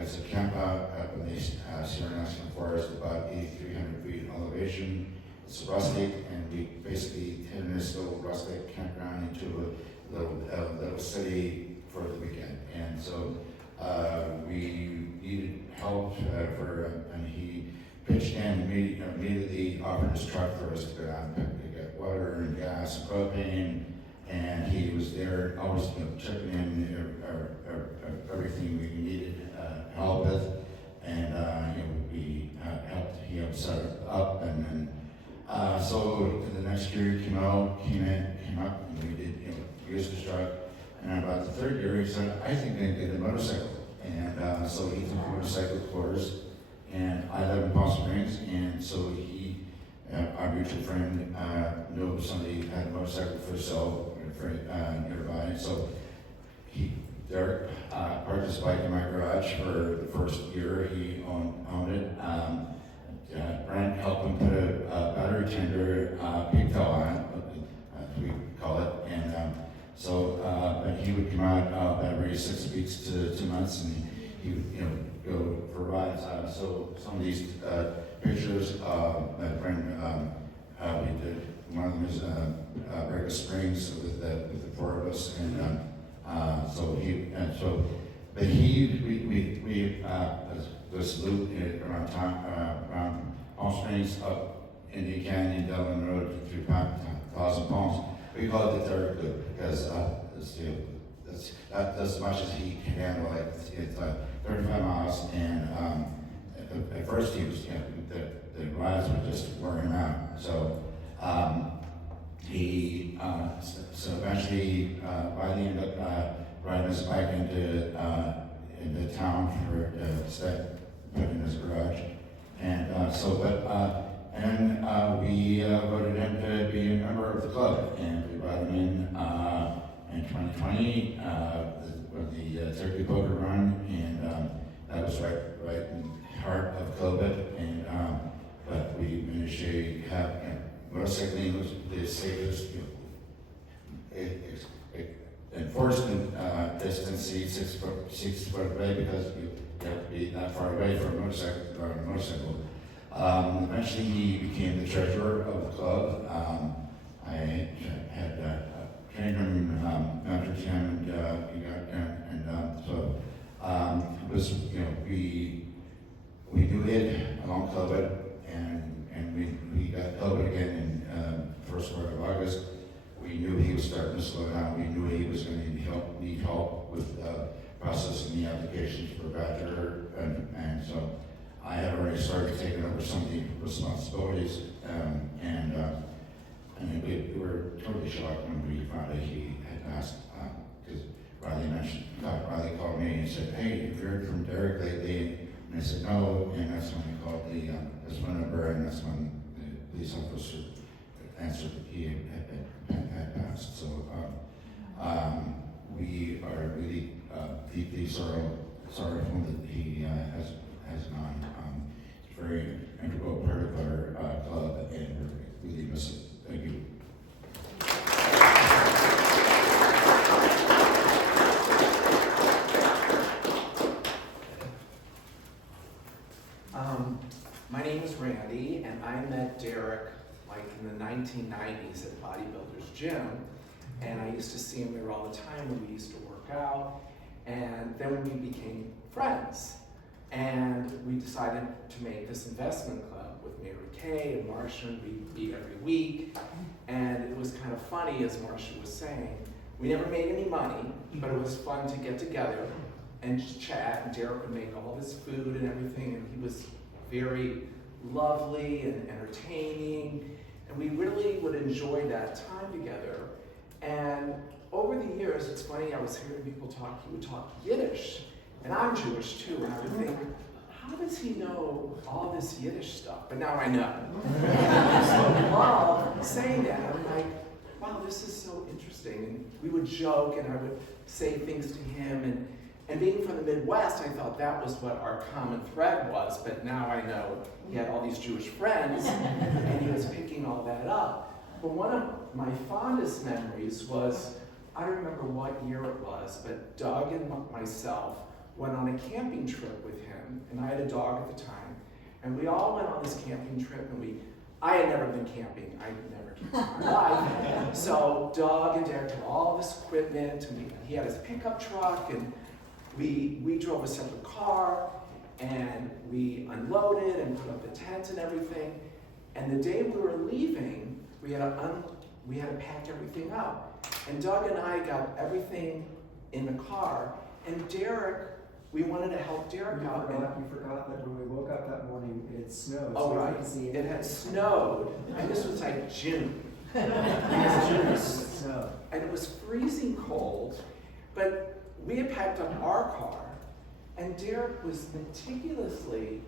it's a camp out up in the Sierra National Forest, about 8,300 feet elevation. It's rustic, and we basically turned this little rustic campground into a little city for the weekend. And so we needed help and he pitched in immediately offered his truck for us to go down and get water and gas and propane. And he was there, always chipping in everything we needed help with, and we helped. He helped set it up, and then so the next year he came up, and we did use his truck. And about the third year, he said, "I think I can get a motorcycle." And so he took a motorcycle course, and I live in Palm Springs, and so he, our mutual friend, knew somebody who had a motorcycle for sale nearby. So Darrick parked his bike in my garage for the first year he owned it. Brent helped him put a battery tender pigtail on it, as we call it, and but he would come out every 6 weeks to 2 months, and he would go for rides. So some of these pictures, my friend, we did. One of them is Regular Springs with the four of us, and we this loop around Palm Springs up Indian Canyon, Delaware Road through 1,000 Palms. We call it the Darrick Loop because that's as much as he can handle. Like it's 35 miles, and at first he was the rides were just wearing him out. So he eventually Riley ended up riding his bike into town for put in his garage, and we voted him to be a member of the club, and we brought him in 2020 with the Turkey Poker Run, and that was right in the heart of COVID, and but we managed to have motorcycling was the safest, enforcement distance, 6 foot away, because you have to be that far away from a motorcycle. Eventually he became the treasurer of the club. I had trained him, mentored him, and so it was, we knew it along COVID, and we got COVID again in first part of August. We knew he was starting to slow down. We knew he was going to need help with processing the applications for Badger, and so I had already started taking over some of the responsibilities, and we were totally shocked when we found out he had passed, because Riley called me and said, "Hey, have you heard from Darrick lately?" And I said, "No," and that's when he called this phone number, and that's when the police officer answered that he had passed. So we are really deeply sorrowful that he has gone. It's a very integral part of our club, and we really miss it. Thank you. My name is Randy, and I met Darrick like in the 1990s at Bodybuilder's Gym, and I used to see him there all the time when we used to work out, and then we became friends, and we decided to make this investment club with Mary Kay and Marcia, and we meet every week, and it was kind of funny, as Marcia was saying, we never made any money, but it was fun to get together and just chat, and Darrick would make all this food and everything, and he was very lovely and entertaining, and we really would enjoy that time together. And over the years, it's funny, I was hearing people talk, he would talk Yiddish, and I'm Jewish too, and I would think, how does he know all this Yiddish stuff? But now I know. So while saying that, I'm like, wow, this is so interesting. interesting. And we would joke, and I would say things to him. And being from the Midwest, I thought that was what our common thread was. But now I know he had all these Jewish friends, and he was picking all that up. But one of my fondest memories was, I don't remember what year it was, but Doug and myself went on a camping trip with him, and I had a dog at the time. And we all went on this camping trip, and I had never been camping. I had never camped in my life. So Doug and Darrick had all this equipment, and he had his pickup truck, and we drove a separate car, and we unloaded and put up the tent and everything. And the day we were leaving, we had to pack everything up. And Doug and I got everything in the car, and Darrick, we wanted to help Darrick out. We forgot that when we woke up that morning, it snowed. Oh, so right. we couldn't see It anything. had snowed, and this was like June. Snow. And it was freezing cold, but we had packed up our car, and Darrick was meticulously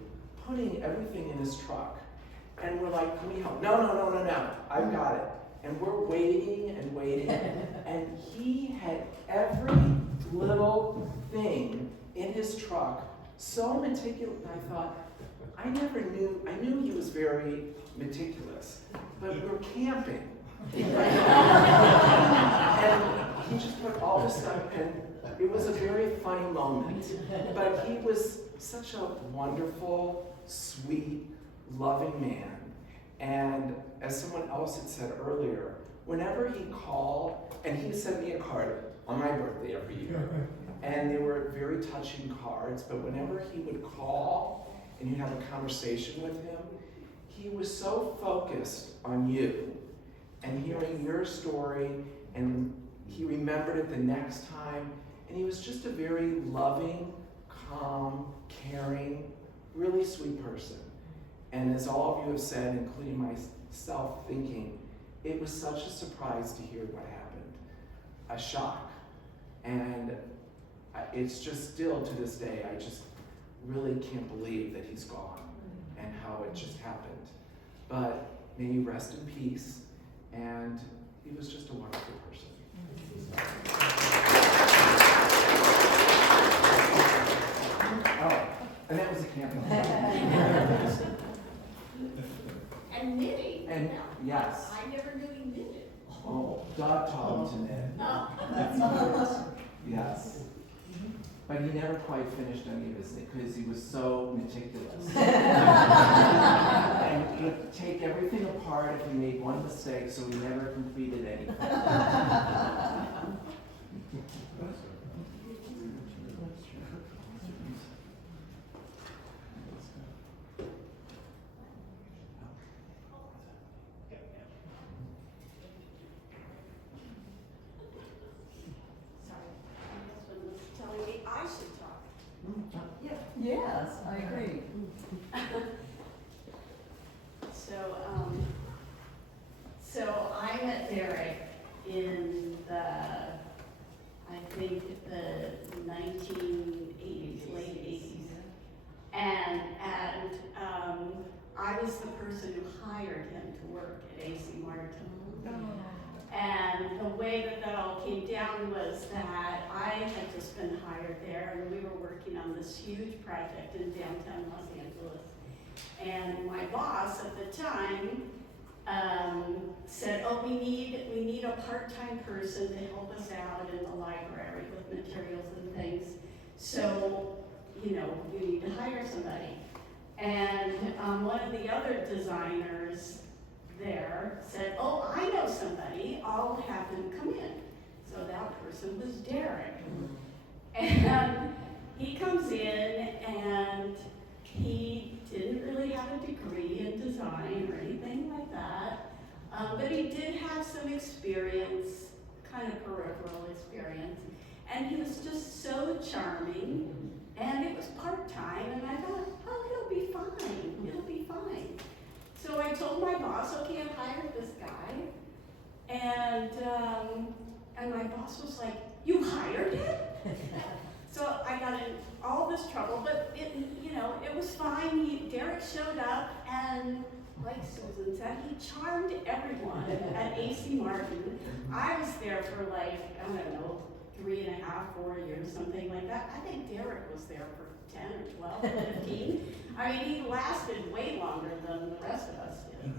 putting everything in his truck. And we're like, can we help? No, I've got it. And we're waiting and waiting, and he had every little thing in his truck so meticulous. And I thought, I knew he was very meticulous, but we're camping. And he just put all this stuff, and it was a very funny moment. But he was such a wonderful, sweet, loving man. And as someone else had said earlier, whenever he called, and he sent me a card on my birthday every year, and they were very touching cards, but whenever he would call and you'd have a conversation with him, he was so focused on you and hearing your story, and he remembered it the next time, and he was just a very loving, calm, caring, really sweet person. And as all of you have said, including myself thinking, it was such a surprise to hear what happened, a shock. And it's just still to this day, I just really can't believe that he's gone and how it just happened. But may he rest in peace, and he was just a wonderful person. Oh, and that was a camping. And knitting. And yes. I never knew he knitted. Oh, Doug taught him to knit. Oh. That's yes. But he never quite finished any of his things because he was so meticulous. And he'd take everything apart if he made one mistake, so he never completed anything. Yes, I agree. So I met Darrick in I think the 1980s, late 80s. And I was the person who hired him to work at AC Martin. And the way that all came down was that I had just been hired there, and we were working on this huge project in downtown Los Angeles. And my boss at the time said, "Oh, we need a part-time person to help us out in the library with materials and things. So, you need to hire somebody." And one of the other designers there said, "Oh, I know somebody, I'll have him come in." So that person was Darrick. And he comes in, and he didn't really have a degree in design or anything like that, but he did have some experience, kind of peripheral experience, and he was just so charming, and it was part-time, and I thought, oh, he'll be fine. So I told my boss, okay, I've hired this guy. And my boss was like, "You hired him?" So I got in all this trouble, but it was fine. Darrick showed up, and like Susan said, he charmed everyone at AC Martin. I was there for like, I don't know, 3.5, 4 years, something like that. I think Darrick was there for 10 or 12 or 15. I mean, he lasted way longer than the rest of us did.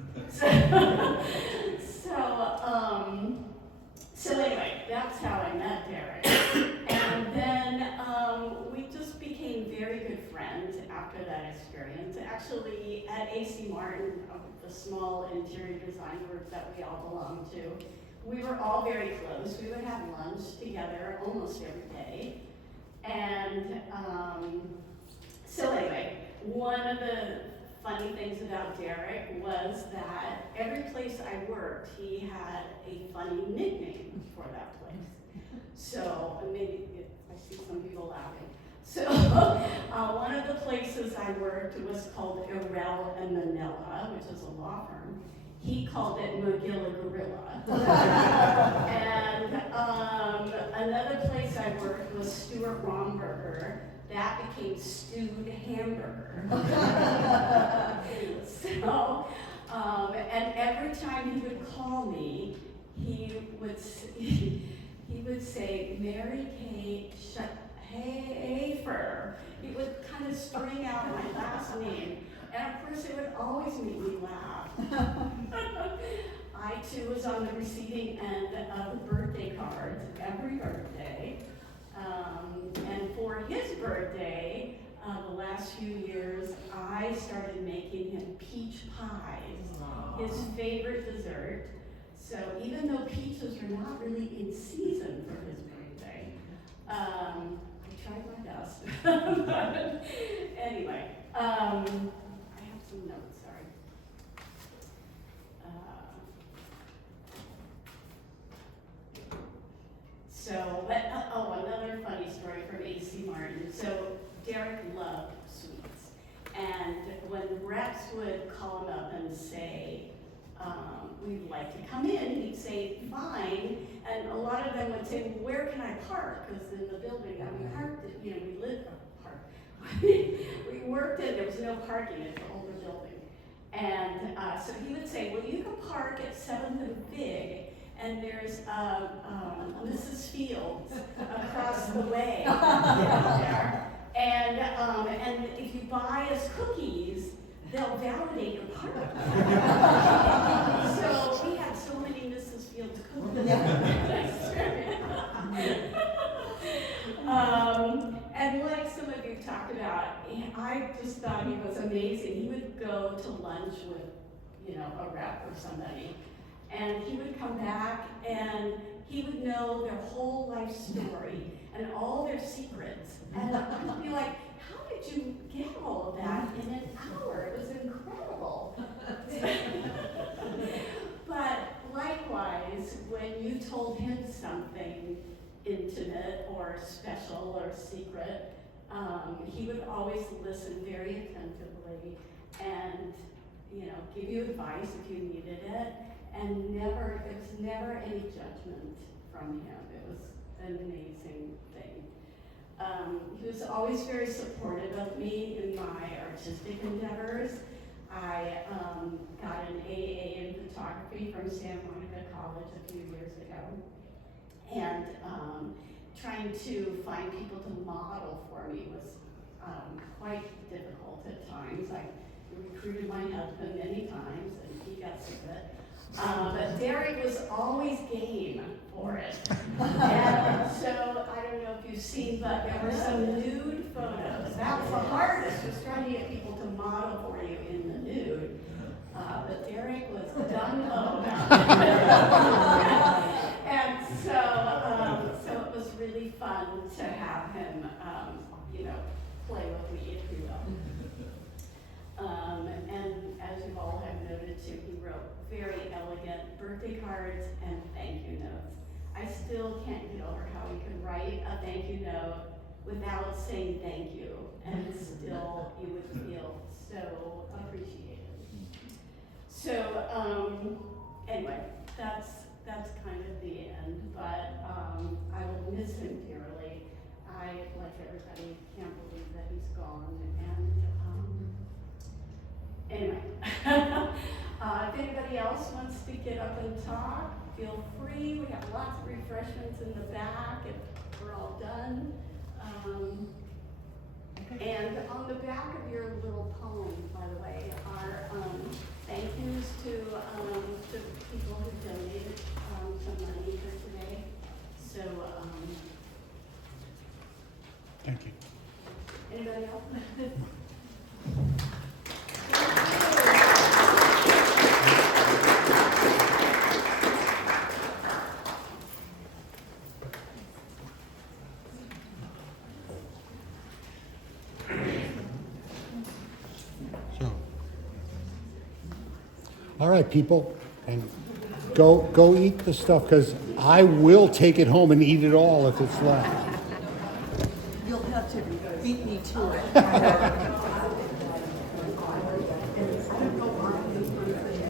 So anyway, that's how I met Darrick. And then we just became very good friends after that experience. Actually, at AC Martin, the small interior design group that we all belonged to, we were all very close. We would have lunch together almost every day. And so anyway, one of the funny things about Darrick was that every place I worked, he had a funny nickname for that place. So, maybe, I see some people laughing. So, one of the places I worked was called Irel and Manila, which is a law firm. He called it Magilla Gorilla. And another place I worked was Stuart Romberger. That became Stewed Hamburger. So, and every time he would call me, he would say, Mary Kay Hafer. He would kind of string out my last name. And of course, it would always make me laugh. I too was on the receiving end of the birthday cards every birthday. And for his birthday, the last few years, I started making him peach pies, his favorite dessert. So even though peaches are not really in season for his birthday, I tried my best. But anyway, I have some notes, sorry. Another funny story from AC Martin. So Darrick loved sweets. And when reps would call him up and say, we'd like to come in, he'd say, fine. And a lot of them would say, well, where can I park? Because in the building that we parked, we lived we worked in, there was no parking at the older building. And so he would say, well, you can park at 7th and Big, and there's Mrs. Fields across the way there. And if you buy us cookies, they'll validate your parking. So we had so many Mrs. Fields cookies. And like some of you talked about, I just thought he was amazing. He would go to lunch with, a rep or somebody, and he would come back and he would know their whole life story and all their secrets. And I'd be like, how did you get all of that in an hour? It was incredible. But likewise, when you told him something intimate or special or secret, he would always listen very attentively and, give you advice if you needed it. And it was never any judgment from him. It was an amazing thing. He was always very supportive of me in my artistic endeavors. I got an AA in photography from Santa Monica College a few years ago. And trying to find people to model for me was quite difficult at times. I recruited my husband many times and he got sick of it. But Darrick was always game for it. And so, I don't know if you've seen, but there were some nude photos. That was the hardest, was trying to get people to model for you in the nude. But Darrick was gung-ho about it. And so it was really fun to have him, play with me, if you will. And as you all have noted too, he wrote very elegant birthday cards and thank you notes. I still can't get over how he could write a thank you note without saying thank you, and still you would feel so appreciated. So anyway, that's kind of the end, but I will miss him dearly. I, like everybody, can't believe that he's gone, and anyway. If anybody else wants to get up and talk, feel free. We have lots of refreshments in the back if we're all done. And on the back of your little poem, by the way, are thank yous to people who donated some money for today. So, Thank you. anybody else? So, all right, people, and go eat the stuff, because I will take it home and eat it all if it's left. You'll have to beat me to it.